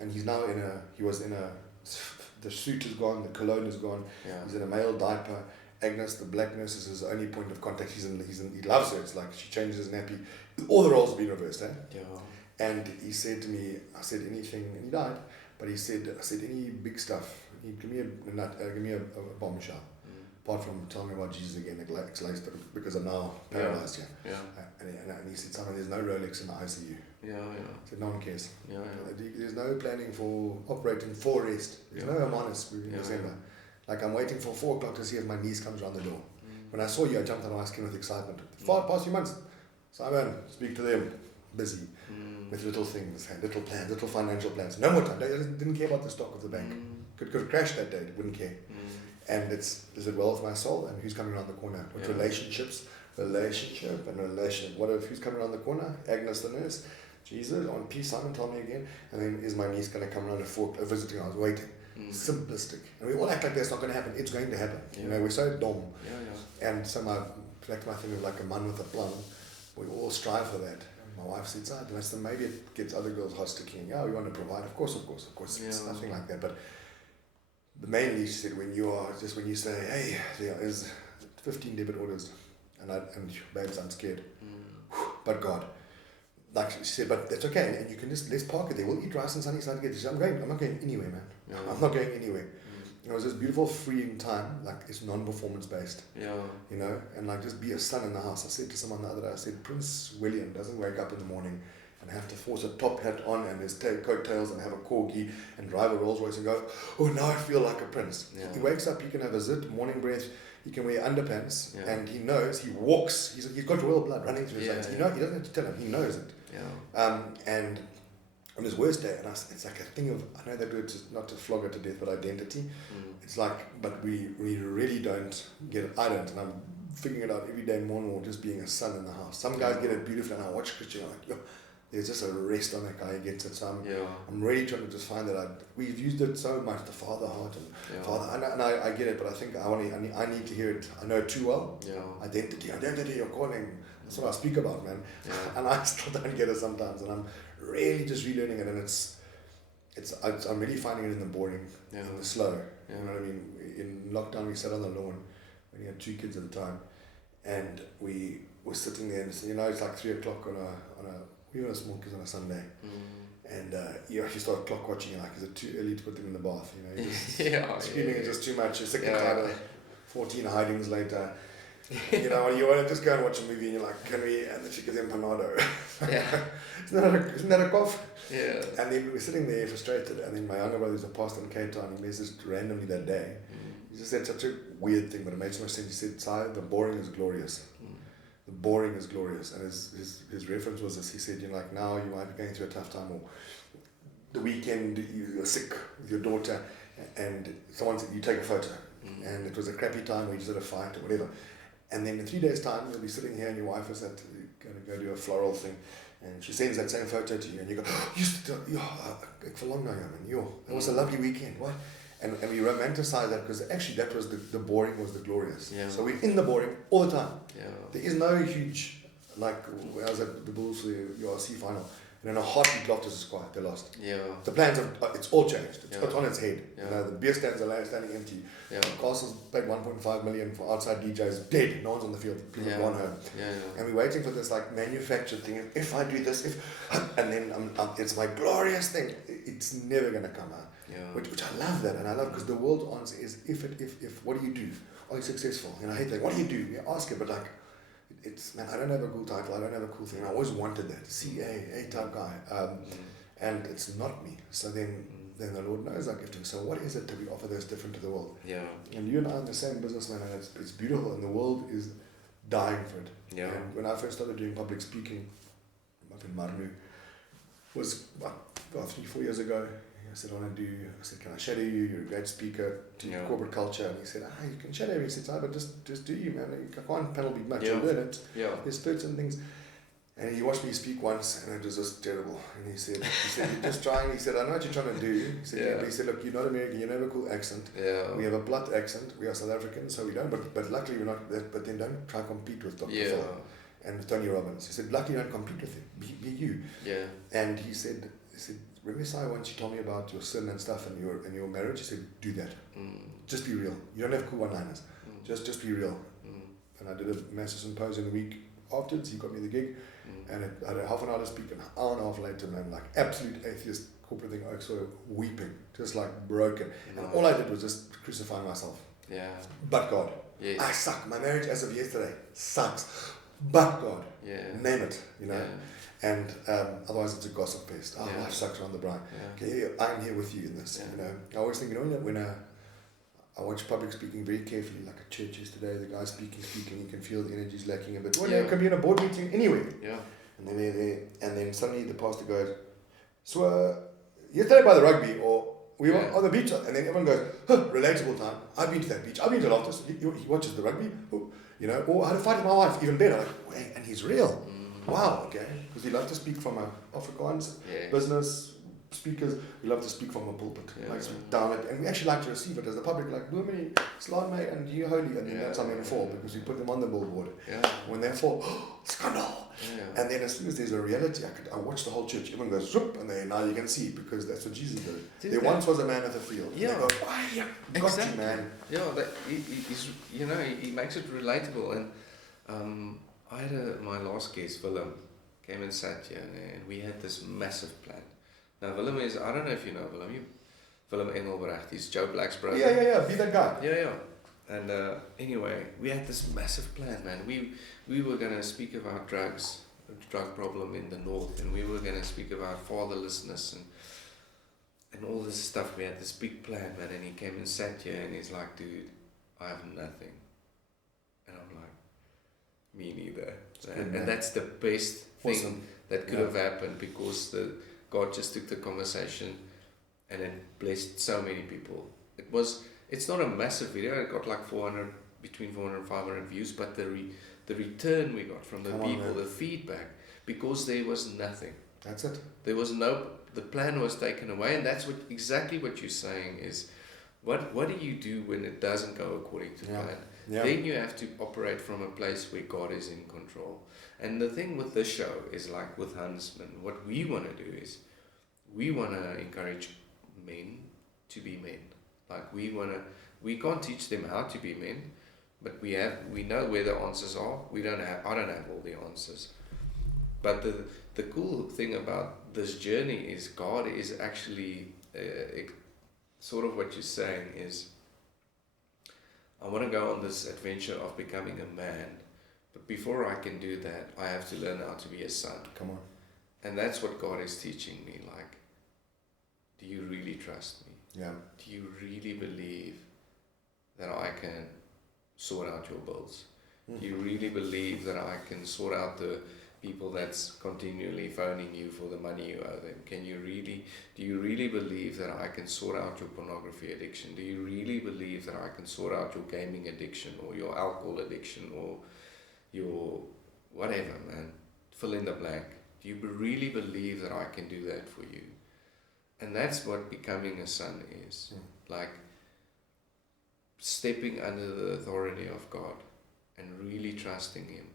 And he's now the suit is gone, the cologne is gone, he's in a male diaper. Agnes, the black nurse, is his only point of contact. He loves her. It's like she changes his nappy. All the roles have been reversed, eh? And he said to me, I said anything, and he died. But I said any big stuff. Give me a bombshell. Apart from telling me about Jesus again, because I'm now paralyzed here. And he said, Simon, there's no Rolex in the ICU. He said, no one cares. There's no planning for operating for rest. There's no Hermanus in December. Like I'm waiting for 4 o'clock to see if my niece comes around the door. When I saw you, I jumped out of my skin with excitement. Past few months, Simon, speak to them. Busy with little things, little plans, little financial plans. No more time. They didn't care about the stock of the bank. Could have crashed that day. Wouldn't care. And is it well with my soul? And who's coming around the corner? What relationship. What if who's coming around the corner? Agnes the nurse. Jesus, on peace, Simon, tell me again. And then is my niece going to come around and visiting? I was waiting. Simplistic. And we all act like that's not going to happen. It's going to happen. You know, we're so dumb. And so back to my thing of like a man with a plan, we all strive for that. And my wife sits out, and I said, maybe it gets other girls hot sticking. Yeah, we want to provide. Of course. It's nothing like that. But mainly, she said, when you say, hey, there is 15 debit orders, and babes, I'm scared. But God. Like she said, but that's okay, and you can let's park it there. We'll eat rice and sunny side together. She said, I'm not going anywhere, man. I'm not going anywhere. It was this beautiful freeing time, like it's non-performance based. You know, and like just be a son in the house. I said to someone the other day, I said, Prince William doesn't wake up in the morning and have to force a top hat on and his coattails and have a corgi and drive a Rolls Royce and go, oh, now I feel like a prince. He wakes up, he can have a zit, morning breath, he can wear underpants, and he knows, he walks, he's got royal blood running through his veins. He doesn't have to tell him, he knows it. And on his worst day, and it's like a thing of, I know they do it not to flog it to death, but identity. It's like, but we really don't get it. I don't, and I'm figuring it out every day more and more, just being a son in the house. Some guys get it beautifully, and I watch Christian, I'm like, yo, there's just a rest on that guy who gets it. So I'm really trying to just find that we've used it so much, the father heart and father, and I get it, but I think I need to hear it. I know it too well. Identity, your calling. That's what I speak about, man. And I still don't get it sometimes, and I'm really just relearning it, and I'm really finding it in the boring, in the slow. You know what I mean? In lockdown, we sat on the lawn. We had 2 kids at the time, and we were sitting there, and it's like 3 o'clock on a even a small kids on a Sunday, and you actually start clock watching. You're like, is it too early to put them in the bath? You know, you're just screaming is just too much. You're sick and tired. 14 hidings later. You know, you want to just go and watch a movie and you're like, can we, and then she gives empanado. Isn't that a cough? And then we were sitting there frustrated, and then my younger brother's a pastor in Cape Town, he messaged randomly that day. He just said such a weird thing, but it made so much sense. He said, Si, the boring is glorious. The boring is glorious. And his reference was this. He said, like now you might be going through a tough time, or the weekend you're sick with your daughter, and someone said, you take a photo. And it was a crappy time where you just had a fight or whatever. And then in 3 days' time, you'll be sitting here and your wife is going to go do a floral thing. And she sends that same photo to you, and you go, oh, you used to do, ek verlang na jou, man. It was a lovely weekend. What? And we romanticize that because actually that was the boring was the glorious. Yeah. So we're in the boring all the time. Yeah. There is no huge, like when I was at the Bulls for the URC final, and in a heartbeat Loftus is quiet, they lost. Yeah. The plans it's all changed. It's on its head. Yeah. You know, the beer stands are standing empty. Yeah. Castle's paid 1.5 million for outside DJs, dead. No one's on the field. People have gone home. Yeah. And we're waiting for this like manufactured thing. If I do this, and then it's my glorious thing. It's never gonna come out. Yeah. Which I love that, and I love because the world answer is if what do you do? Are you successful? And I hate that. What do you do? You ask it, but like, it's man, I don't have a cool title. I don't have a cool thing. I always wanted that CA type guy, and it's not me. So then the Lord knows I give to him. So what is it that we offer that's different to the world? Yeah. And you and I are the same businessman, and it's beautiful, and the world is dying for it. Yeah. And when I first started doing public speaking up in Marnu, was about 3-4 years ago. I said, I said, can I shadow you? You're a great speaker to corporate culture. And he said, you can shadow me. He said, but just do you, man. I can't panel beat much. You learn it. Yeah. There's certain things. And he watched me speak once, and it was just terrible. And he said, you're just trying. He said, I know what you're trying to do. He said, but he said, look, you're not American. You have a cool accent. Yeah. We have a blood accent. We are South Africans, so we don't. But luckily we're not. But then don't try to compete with Dr. Phil and Tony Robbins. He said, luckily don't compete with him. Be you. Yeah. And he said, remember Sai once you told me about your sin and stuff and your marriage? He said, do that. Just be real. You don't have cool one-liners. Just be real. And I did a massive symposium a week afterwards. He got me the gig, and I had a half an hour to speak, an hour and a half later, man, like absolute atheist corporate thing. I saw weeping, just like broken. And all I did was just crucify myself. Yeah. But God. Yes. I suck. My marriage as of yesterday sucks. But God. Yeah. Name it, you know. Yeah. And otherwise it's a gossip fest. Life sucks around the brine. Okay, I'm here with you in this. You know, I always think, when I watch public speaking very carefully, like at church yesterday, the guy speaking, you can feel the energy's lacking a bit. Well, it could be in a board meeting anywhere. Yeah. And then they're there, and then suddenly the pastor goes, so yesterday by the rugby, or we were on the beach, and then everyone goes, relatable time. I've been to that beach. I've been to Loftus. He watches the rugby, or I had a fight with my wife, even better. Like, wait, and he's real. Wow, okay. Because we love to speak from Afrikaans, business speakers, we love to speak from a pulpit. Like speak down it, and we actually like to receive it as the public, like, Bloomie, Slide mate, and you holy, and then that's something fall, because we put them on the billboard. When they fall, scandal! And then as soon as there's a reality, I watch the whole church, everyone goes, zoop, and then now you can see, because that's what Jesus did. There once was a man of the field. Yeah. And they go, got you, man. Yeah, he makes it relatable, and I had my last guest, Willem, came and sat here, and we had this massive plan. Now, Willem is, I don't know if you know Willem, Willem Engelbrecht, he's Joe Black's brother. Yeah, be that guy. Yeah. And anyway, we had this massive plan, man. We were going to speak about drugs, drug problem in the north, and we were going to speak about fatherlessness and all this stuff. We had this big plan, man, and he came and sat here, and he's like, dude, I have nothing. And I'm like, me neither. And that's the best thing that could have happened, because God just took the conversation and it blessed so many people. It's not a massive video. It got like between 400 and 500 views, but the return we got from the people, the feedback, because there was nothing. That's it. There was the plan was taken away, and that's exactly what you're saying is, what do you do when it doesn't go according to plan? Then you have to operate from a place where God is in control. And the thing with this show is, like with Huntsman, what we want to do is we want to encourage men to be men. Like we can't teach them how to be men, but we know where the answers are. I don't have all the answers. But the cool thing about this journey is God is actually sort of what you're saying is, I want to go on this adventure of becoming a man, but before I can do that, I have to learn how to be a son. Come on. And that's what God is teaching me. Like, do you really trust me? Yeah. Do you really believe that I can sort out your bills? Do you really believe that I can sort out the people that's continually phoning you for the money you owe them? Do you really believe that I can sort out your pornography addiction? Do you really believe that I can sort out your gaming addiction or your alcohol addiction or your whatever, man? Fill in the blank. Do you really believe that I can do that for you? And that's what becoming a son is. Like stepping under the authority of God and really trusting Him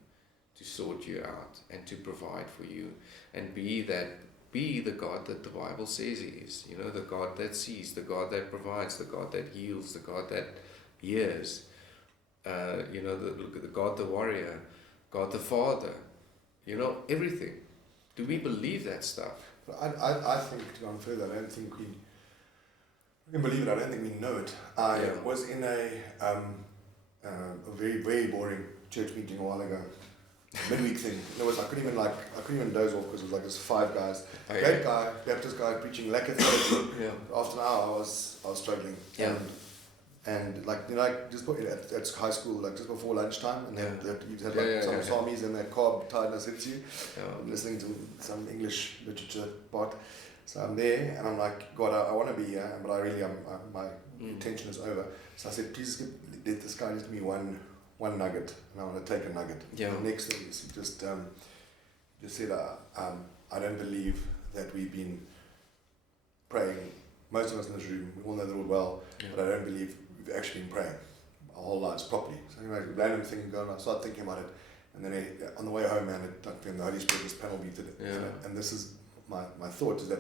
to sort you out and to provide for you and be the God that the Bible says He is. You know, the God that sees, the God that provides, the God that heals, the God that hears. You know, the God the warrior, God the Father. You know, everything. Do we believe that stuff? I think, to go on further, I don't think we can believe it. I don't think we know it. I was in a very, very boring church meeting a while ago. Midweek thing. There was I couldn't even doze off because it was like this 5 guys. Great guy, Baptist guy preaching lekker theology. After an hour I was struggling. And like, you know, like just at high school, like just before lunchtime, and you had like some psalmies and that carb tiredness hits you. Listening to some English literature part. So I'm there and I'm like, God, I want to be here, but I really my intention is over. So I said, please let this guy just give me one nugget, and I want to take a nugget. The next thing is just said, I don't believe that we've been praying. Most of us in this room, we all know the Lord well, but I don't believe we've actually been praying our whole lives properly. So anyway, random thing going on, I started thinking about it, and then on the way home, man, the Holy Spirit just panel beated it. And this is my thought, is that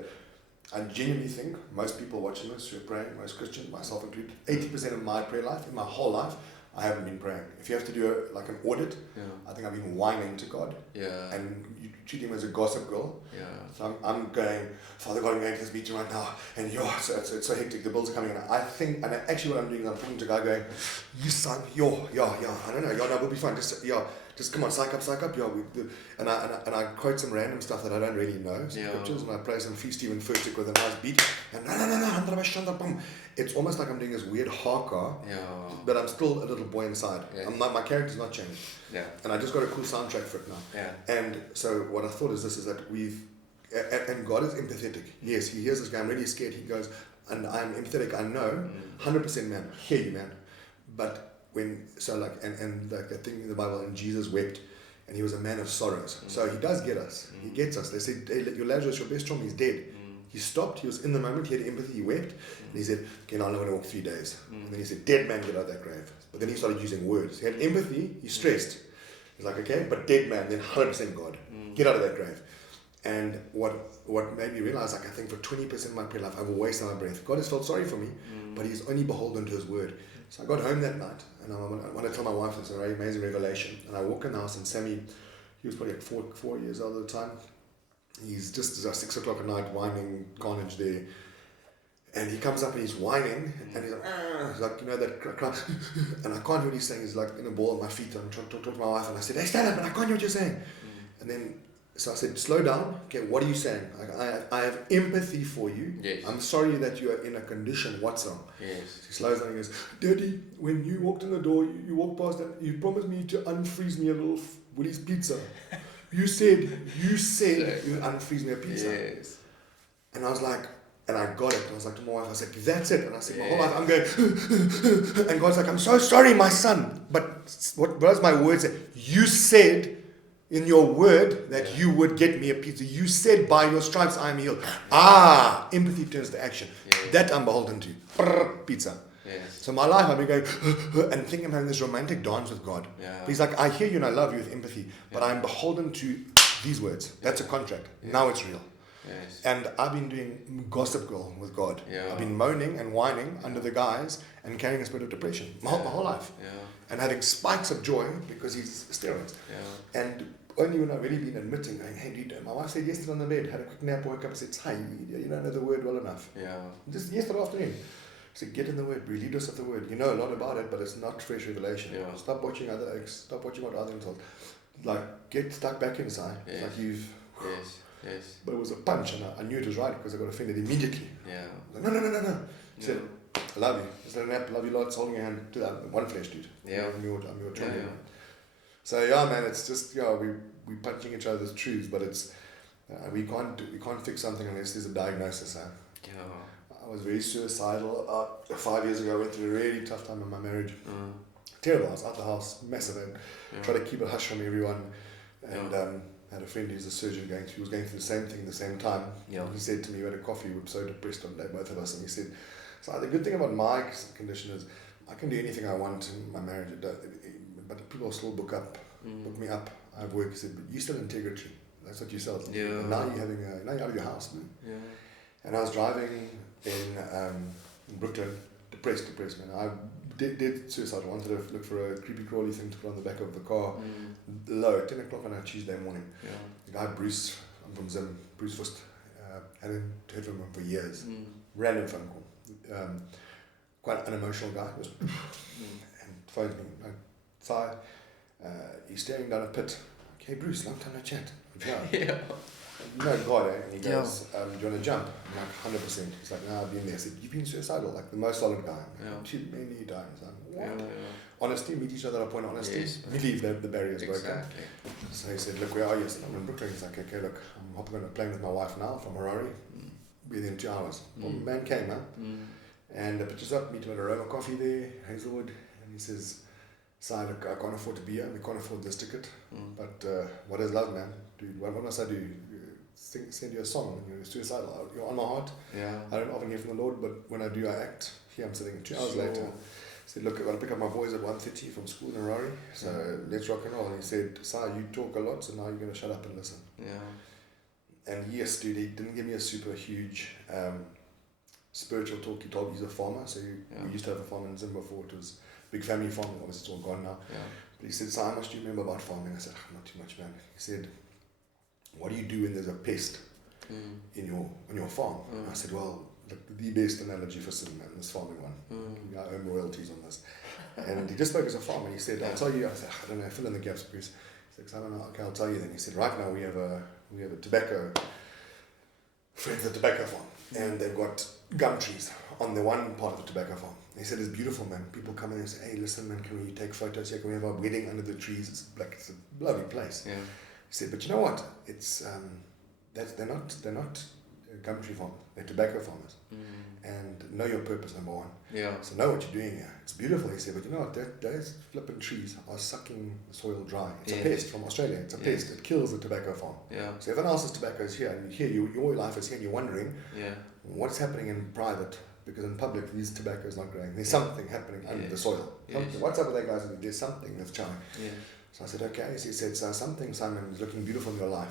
I genuinely think most people watching this who are praying, most Christians, myself included, 80% of my prayer life, in my whole life, I haven't been praying. If you have to do an audit, I think I've been whining to God. And you treat Him as a gossip girl. So I'm going, Father God, I'm going to this meeting right now, and so it's so hectic, the bills are coming in. I think, and actually what I'm doing is I'm talking to a guy going, you son, I don't know, no, we'll be fine, just come on, psych up, and I quote some random stuff that I don't really know, scriptures, and I play some few Stephen Furtick with a nice beat, and no, it's almost like I'm doing this weird hardcore, but I'm still a little boy inside. My character's not changed, and I just got a cool soundtrack for it now. And so what I thought is this, is that and God is empathetic. Yes, He hears this guy, I'm really scared. He goes, and I'm empathetic, I know, 100% man, hear you, man. But and like that thing in the Bible, and Jesus wept, and He was a man of sorrows. So He does get us. He gets us. They said, hey, your Lazarus, your best chum, he's dead. He stopped, he was in the moment, he had empathy, he wept, and he said, okay, now I'm going to walk 3 days. And then he said, dead man, get out of that grave. But then he started using words. He had empathy, he stressed. He's like, okay, but dead man, then 100% God, get out of that grave. And what made me realize, like, I think for 20% of my prayer life, I've wasted my breath. God has felt sorry for me, but He's only beholden to His word. So I got home that night, and I want to tell my wife this, a very amazing revelation. And I walk in the house, and Sammy, he was probably like 4 years old at the time. He's just 6 o'clock at night, whining carnage there. And he comes up and he's whining, and he's like, you know, that cry. And I can't hear what he's saying. He's like in a ball at my feet. I'm trying to talk to my wife, and I said, hey, stand up, and I can't hear what you're saying. And then, so I said, slow down. Okay, what are you saying? I have empathy for you. I'm sorry that you are in a condition. What's wrong? He slows down and goes, Daddy, when you walked in the door, you walked past and you promised me to unfreeze me a little Woolies pizza. You said you unfreeze me a pizza. And I was like, and I got it. I was like to my wife, I said, that's it. And I said, my whole life I'm going, and God's like, I'm so sorry, my son. But what does my word say? You said in your word that you would get me a pizza. You said by your stripes I am healed. Empathy turns to action. That I'm beholden to. Pizza. So my life I've been going and thinking I'm having this romantic dance with God. But He's like, I hear you and I love you with empathy, but I'm beholden to these words. That's a contract. Now it's real. And I've been doing gossip girl with God. I've been moaning and whining under the guise and carrying a spirit of depression my whole life. And having spikes of joy because He's steroids. And only when I've really been admitting, going, hey dude, my wife said yesterday on the bed, had a quick nap, woke up and said, hey, you don't know the word well enough. Just yesterday afternoon. She said, get in the word, relieve us of the word. You know a lot about it, but it's not fresh revelation. Stop watching other acts, stop watching what others told. Like, get stuck back inside. It's like you've... But it was a punch, and I knew it was right because I got offended immediately. I was like, no. He said, I love you. Just let nap, love you lots, holding your hand to that one flesh, dude. I'm your children. So man, it's just we punching each other's truths, but it's we can't fix something unless there's a diagnosis. I was very suicidal 5 years ago. I went through a really tough time in my marriage. Terrible. I was out the house, massive, and tried to keep it hush from everyone, and had a friend who's a surgeon he was going through the same thing at the same time. Yeah. He said to me, we had a coffee, we were so depressed one day, both of us, and he said, so the good thing about my condition is I can do anything I want in my marriage, but people still book me up. I have work. He said, but you still integrity. That's what you sell. Yeah. And now now you're out of your house, man. Yeah. And I was driving in Brooklyn, depressed, man. I did suicide. I wanted to look for a creepy crawly thing to put on the back of the car. Low, 10 o'clock on a Tuesday morning. Yeah. The guy Bruce, I'm from Zim, Bruce Fust, hadn't heard from him for years. Random phone call. Quite an emotional guy. And phoned me. Outside, he's staring down a pit. Okay, Bruce, long time no chat. Yeah. No God, eh? And he goes, do you want to jump? I'm like, 100%. He's like, no, I've been there. I said, you've been suicidal, like the most solid guy. Cheated many times. Like, what? Yeah. Honesty, meet each other at a point of honesty. Yes. We leave the barriers broken. Exactly. So he said, look, where are you? I said, I'm in Brooklyn. He's like, okay, look, I'm hopping on a plane with my wife now from Harare. Within 2 hours. Well, the man came, huh? And the pictures up, meet him at Aroma Coffee there, Hazelwood. And he says, "Side, look, I can't afford to be here. We can't afford this ticket. But what is love, man? Dude, what must I do? Send you a song when you're suicidal. You're on my heart. Yeah. I don't often hear from the Lord, but when I do, I act. Here I'm sitting 2 hours later. He said, look, I've got to pick up my boys at 1:30 from school in Harare, so let's rock and roll. And he said, Sai, you talk a lot, so now you're going to shut up and listen. Yeah. And yes, dude, he didn't give me a super huge spiritual talk. He told me he's a farmer, so we used to have a farm in Zim before. It was a big family farm, obviously it's all gone now. Yeah. But he said, Sai, how much do you remember about farming? I said, not too much, man. He said, what do you do when there's a pest in your farm? And I said, well, the best analogy for Sin, man, this farming one. I own royalties on this. And he just spoke as a farmer. He said, I'll tell you. I said, I don't know, fill in the gaps, Bruce. He said, I don't know. Okay, I'll tell you then. He said, right now we have a tobacco, friends at the tobacco farm, and they've got gum trees on the one part of the tobacco farm. He said, it's beautiful, man. People come in and say, hey, listen, man, can we take photos here? Can we have our wedding under the trees? It's a lovely place. Yeah. He said, but you know what? It's they're not gum tree farmers. They're tobacco farmers. And know your purpose, number one. Yeah. So know what you're doing here. It's beautiful. He said, but you know what? Those flipping trees are sucking the soil dry. It's a pest from Australia. It's a pest. It kills the tobacco farm. Yeah. So everyone else's tobacco is here, and here your life is here, and you're wondering what's happening in private, because in public these tobacco is not growing. There's something happening under the soil. What's up with that, guys? There's something that's charming. Yeah. So I said, okay. So he said, so something, Simon, is looking beautiful in your life,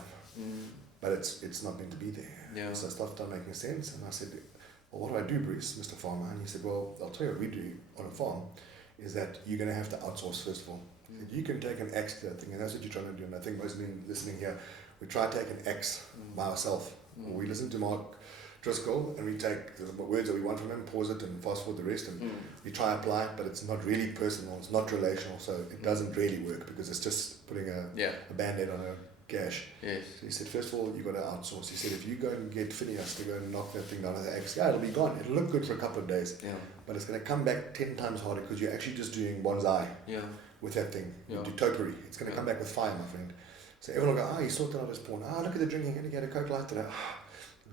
but it's not meant to be there. Yeah. So stuff started making sense, and I said, well, what do I do, Bruce, Mr. Farmer? And he said, well, I'll tell you what we do on a farm is that you're going to have to outsource first of all. You can take an X to that thing, and that's what you're trying to do. And I think most of you listening here, we try to take an X by ourselves. We listen to Mark Driscoll, and we take the words that we want from him, pause it, and fast forward the rest, and we try to apply it, but it's not really personal, it's not relational, so it doesn't really work because it's just putting a band-aid on a gash. Yes. So he said, first of all, you've got to outsource. He said, if you go and get Phineas to go and knock that thing down with the axe, it'll be gone. It'll look good for a couple of days, but it's going to come back 10 times harder because you're actually just doing bonsai with that thing. You do topiary. It's going to come back with fire, my friend. So everyone will go, he sorted out his porn. Look at the drinking. And he had a Coke Light today.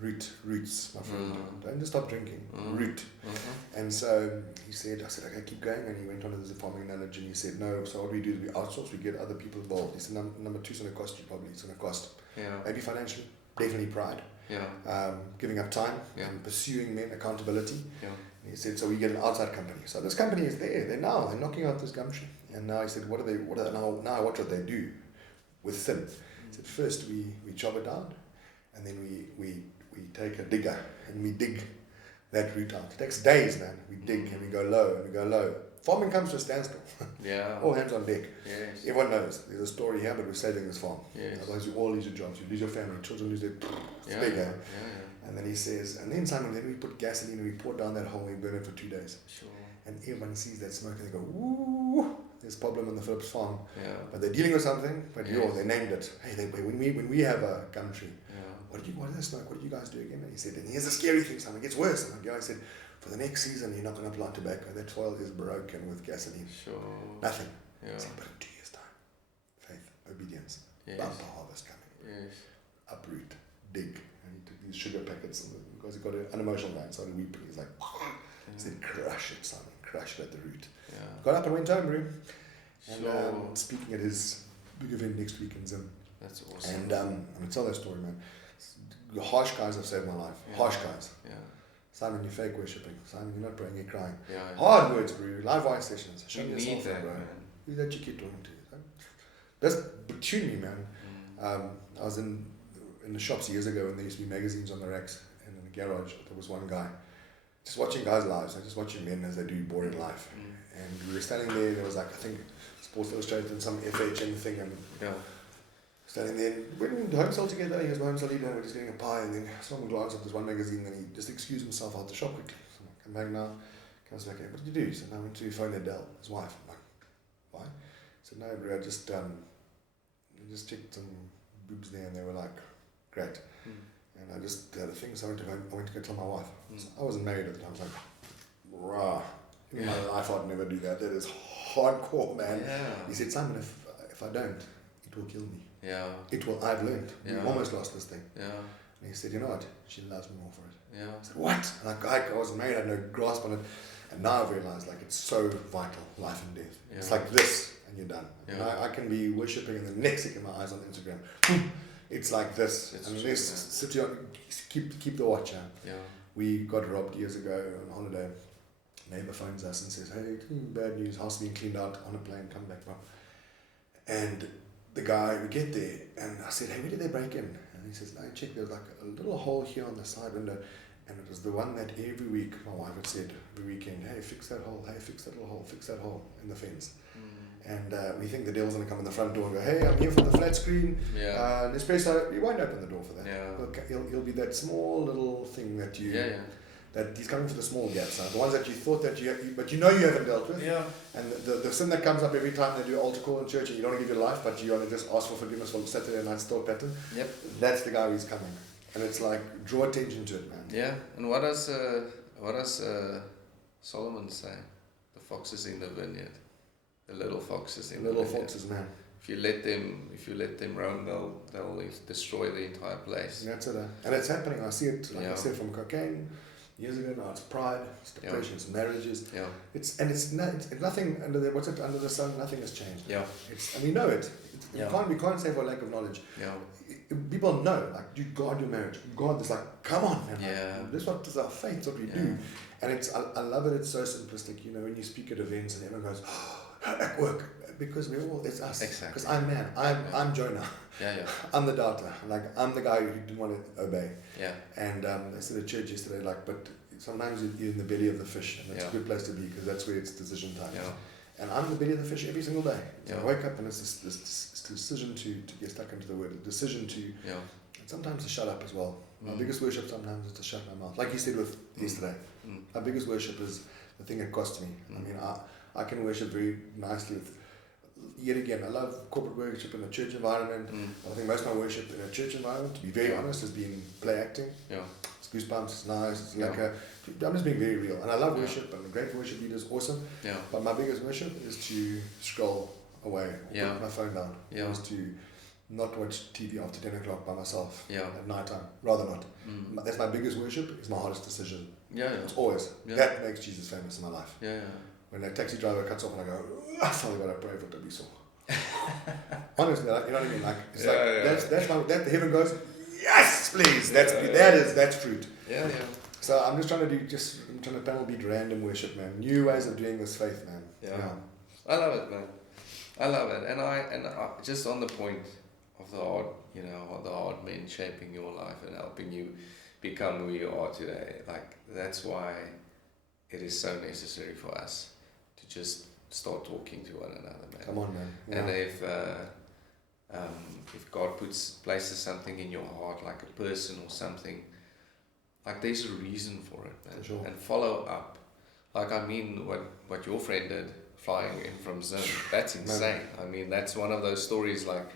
Roots, my friend. Don't just stop drinking. Root. And so I said, okay, keep going. And he went on to the farming analogy, and he said, no, so what we do is we outsource, we get other people involved. He said, number two, it's going to cost you probably. It's going to cost maybe financially, definitely pride. Giving up time and pursuing men, accountability. And he said, so we get an outside company. So this company is there. They're knocking out this gum tree. And now he said, what should they do with thin? He said, first we chop it down, and then we take a digger and we dig that root out. It takes days, man. We dig and we go low and we go low. Farming comes to a standstill. All hands on deck. Yes. Everyone knows. There's a story here, but we're saving this farm. Yes. Otherwise you all lose your jobs. You lose your family. Children lose their... It's big, eh? And then he says, and then Simon, then we put gasoline and we pour it down that hole and we burn it for 2 days. Sure. And everyone sees that smoke and they go, woo, there's a problem on the Phillips farm. But they're dealing with something, but they named it. Hey, when we have a gum tree, what is this smoke? What did you guys do again? And he said, and here's the scary thing, Simon, it gets worse. And the guy said, for the next season, you're not going to plant tobacco. That soil is broken with gasoline. Sure. Nothing. He said, but in 2 years' time, faith, obedience, bumper harvest coming. Yes. Uproot, dig. And he took these sugar packets, because he got an unemotional guy and started weeping. He's like, he said, crush it, Simon, crush it at the root. Got up and went home, bro. And speaking at his big event next week in Zim. That's awesome. And I'm gonna tell that story, man. The harsh guys have saved my life. Yeah. Harsh guys. Yeah. Simon, you're fake worshipping. Simon, you're not praying, you're crying. Yeah. Hard words, bro. Live voice sessions. Show You yourself, need that, bro. man. Who's that you keep talking to? That's between me, man. I was in the shops years ago when there used to be magazines on the racks, and in the garage there was one guy just watching guys' lives, like just watching men as they do boring life. And we were standing there was like, I think Sports Illustrated and some FHM thing, and standing there, we went home sale together. He was my home sale leader, and we're just getting a pie, and then someone glanced at this one magazine, and he just excused himself out the shop quickly. So I'm like, come back now. Comes back, what did you do? He said, no, I went to phone Adele, his wife. I'm like, why? He said, no, bro, I just checked some boobs there, and they were like, great. And I just had a thing, so I went to go tell my wife. So I wasn't married at the time. I was like, rah. In my life, I'd never do that. That is hardcore, man. Yeah. He said, Simon, if I don't, it will kill me. Yeah. It will. I've learned. Yeah. We almost lost this thing. Yeah. And he said, you know what? She loves me more for it. Yeah. I said, what? And I wasn't married. I had no grasp on it. And now I've realized, like, it's so vital, life and death. Yeah. It's like this, and you're done. Yeah. And I can be worshipping, and the next second my eyes on Instagram, it's like this. It's and true, let's sit here, keep the watch out. Yeah. We got robbed years ago on holiday. Neighbor phones us and says, hey, bad news, house being cleaned out on a plane, come back, bro. And the guy, we get there, and I said, hey, where did they break in? And he says, no, check, there was like a little hole here on the side window, and it was the one that every week my wife had said, every weekend, hey, fix that hole, hey, fix that little hole, fix that hole in the fence. And we think the devil's going to come in the front door and go, hey, I'm here for the flat screen. Yeah. Nespresso, you won't open the door for that. Yeah. He'll be that small little thing that you... Yeah. That he's coming for the small gaps, the ones that you thought that but you know you haven't dealt with. Yeah. And the sin that comes up every time they do altar call in church, and you don't want to give your life, but you want to just ask for forgiveness for Saturday night store pattern. Yep. That's the guy who's coming, and it's like draw attention to it, man. Yeah. And what does Solomon say? The foxes in the vineyard, the little foxes in the vineyard. Little foxes, man. If you let them roam, they'll destroy the entire place. That's it, and it's happening. I see it. Like I said, from cocaine years ago. Now it's pride, it's depression, it's marriages. Yeah. It's nothing under the under the sun. Nothing has changed. Yeah. And we know it. We can't say for lack of knowledge. Yeah. People know, like, you guard your marriage. You guard this, like, come on, man. Yeah. Like, this is what is our faith. It's what we do. And I love it. It's so simplistic. You know, when you speak at events and everyone goes, oh, at work. Because it's us. Exactly. Because I'm man. I'm Jonah. Yeah. I'm the doubter. Like, I'm the guy who didn't want to obey. Yeah. And I said at church yesterday, like, but sometimes you're in the belly of the fish, and it's a good place to be because that's where it's decision time. Yeah. And I'm in the belly of the fish every single day. So I wake up and it's this decision to get stuck into the word. A decision to. Yeah. And sometimes to shut up as well. My biggest worship sometimes is to shut my mouth. Like you said with yesterday. My biggest worship is the thing it costs me. I mean, I can worship very nicely with. Yet again, I love corporate worship in a church environment. I think most of my worship in a church environment, to be very honest, has been play acting. Yeah. It's goosebumps, it's nice, it's like I'm just being very real. And I love worship, and a great worship leader is awesome. Yeah. But my biggest worship is to scroll away, or put my phone down. Yeah. Is to not watch TV after 10 o'clock by myself at night time. Rather not. That's my biggest worship, it's my hardest decision. Yeah. It's always. Yeah. That makes Jesus famous in my life. Yeah. When a taxi driver cuts off and I go, Father God, I pray for it to be so. Honestly, like, you know what I mean? Like, it's that's that heaven goes, yes, please. That's fruit. Yeah. So I'm just trying to panel beat random worship, man. New ways of doing this faith, man. Yeah. I love it, man. I love it. And I just on the point of the hard men shaping your life and helping you become who you are today. Like, that's why it is so necessary for us to just start talking to one another, man. Come on, man. Yeah. And if God places something in your heart, like a person or something, like, there's a reason for it, man. For sure. And follow up. Like, I mean, what your friend did, flying in from Zim, that's insane. I mean, that's one of those stories, like,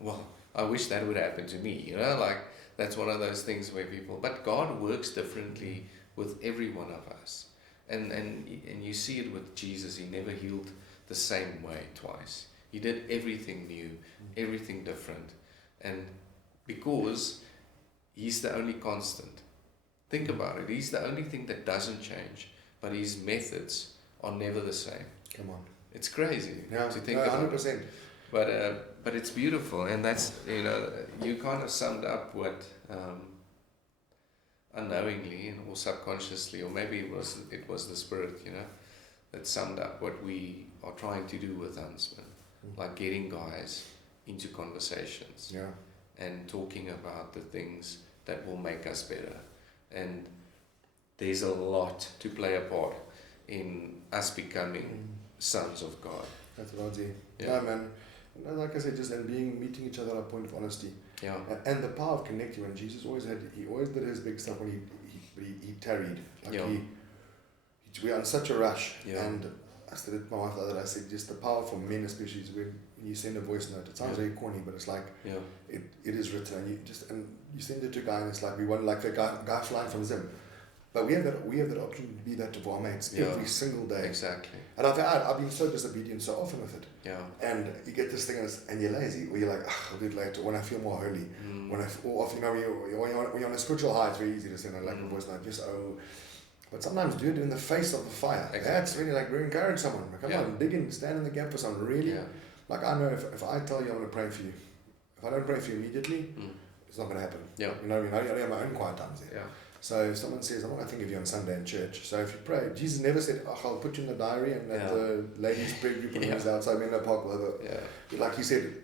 well, I wish that would happen to me, you know, like, that's one of those things where but God works differently with every one of us. And you see it with Jesus. He never healed the same way twice. He did everything new, everything different. And because he's the only constant. Think about it. He's the only thing that doesn't change. But his methods are never the same. Come on. It's crazy to think about 100%. But it's beautiful, and that's, you kind of summed up what unknowingly or subconsciously, or maybe it was the Spirit, that summed up what we are trying to do with Huntsman, like getting guys into conversations and talking about the things that will make us better. And there's a lot to play a part in us becoming sons of God. That's what I do. Yeah. No, man. Like I said, just meeting each other at a point of honesty. Yeah. And the power of connecting. When Jesus always did his big stuff when he tarried. Like we are in such a rush. Yeah. And I said it to my wife the other day, I said just the power for men especially is when you send a voice note. It sounds very corny, but it's like it is written, and you send it to a guy, and it's like we want, like the guy flying from Zim. But we have that option to be that to our mates every single day. Exactly. And I've been so disobedient so often with it. Yeah. And you get this thing and you're lazy, or you're like, I'll do it later when I feel more holy. When you're on a spiritual high, it's very easy to send a voice note. But sometimes do it in the face of the fire. Exactly. That's really like we encourage someone. Come on, dig in, stand in the gap for someone. Really, like I know if I tell you I'm going to pray for you, if I don't pray for you immediately, it's not going to happen. Yeah. I only have my own quiet times there. Yeah. So if someone says, I'm going to think of you on Sunday in church. So if you pray, Jesus never said, I'll put you in the diary and let the ladies' prayer group and who's outside Menlo Park, whatever. Like he said,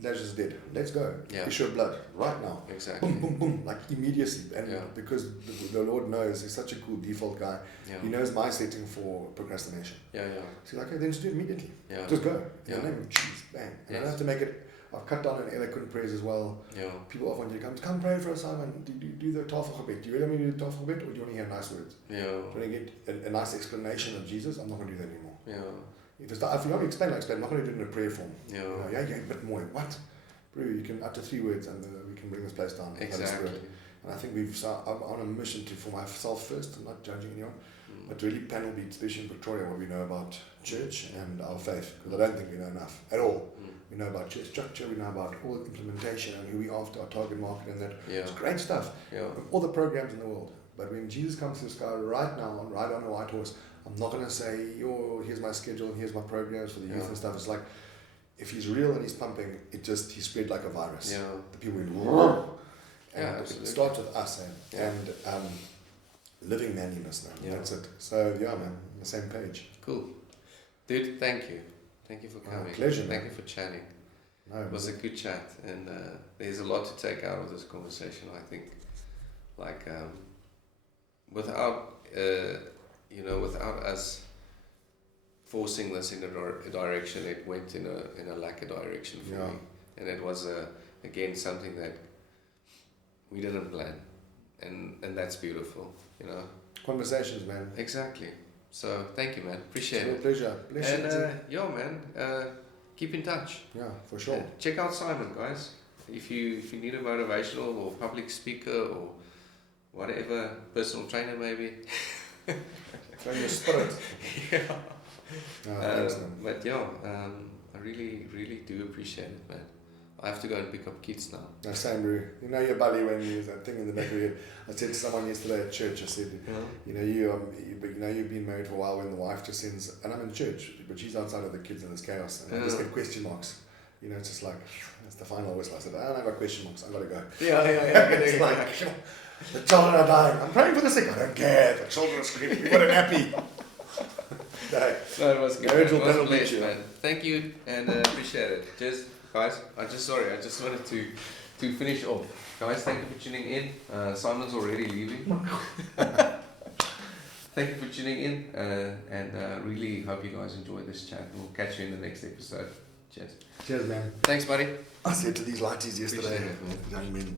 Lazarus is dead. Let's go. Yeah. Issue of blood right now. Exactly. Boom, boom, boom, like immediaely. And because the Lord knows, he's such a cool default guy. Yeah. He knows my setting for procrastination. So he's like, okay, then just do it immediately. Yeah. Just go. In the name of Jesus, bang. And I don't have to make it. I've cut down on eloquent prayers as well. Yeah. People often want you to come pray for us, Simon. Do the tafel gebed. Do you really want me to do the tafel gebed, or do you want to hear nice words? Yeah. Do you want to get a nice explanation of Jesus? I'm not going to do that anymore. Yeah. If you want me to explain, I'm not going to do it in a prayer form. Yeah. A bit more. What? Bro, you can utter 3 words and we can bring this place down. Exactly. And I think I'm on a mission for myself first. I'm not judging anyone. But really panel beat, especially in Victoria, what we know about church and our faith. Because I don't think we know enough at all. We know about church structure, we know about all the implementation and who we are after, our target market and that. It's great stuff. All the programs in the world. But when Jesus comes to the sky right now, right on a white horse, I'm not going to say, here's my schedule and here's my programs for the youth and stuff. It's like, if he's real and he's pumping, he spread like a virus. Yeah. The people went, and it starts with us and living manliness now. That's it. So man, on the same page. Cool. Dude, thank you. Thank you for coming. Pleasure. Thank you for chatting. No, it was a good chat, and there's a lot to take out of this conversation. I think, like, without us forcing this in a direction, it went in a lack of direction for me, and it was again something that we didn't plan, and that's beautiful, Conversations, man. Exactly. So thank you, man. Appreciate it. Pleasure. And keep in touch. Yeah, for sure. Check out Simon, guys. If you need a motivational or public speaker or whatever, personal trainer maybe. Train your spirit. Thanks, man. But I really, really do appreciate it, man. I have to go and pick up kids now. No, same, bro. Your belly when you use that thing in the back of your head. I said to someone yesterday at church, I said, you've been married for a while when the wife just sends, and I'm in church, but she's outside of the kids and there's chaos, and I just get question marks. It's just like, that's the final whistle. I said, I don't have question marks, I've got to go. Yeah. It's like, the children are dying. I'm praying for the sick. I don't care. The children are screaming. We've got an happy. No, it was good. It was a pleasure, man. Thank you, and appreciate it. Cheers. Guys, I just wanted to finish off. Guys, thank you for tuning in. Simon's already leaving. Thank you for tuning in, and really hope you guys enjoyed this chat. We'll catch you in the next episode. Cheers. Cheers, man. Thanks, buddy. I said to these lighties yesterday, young men.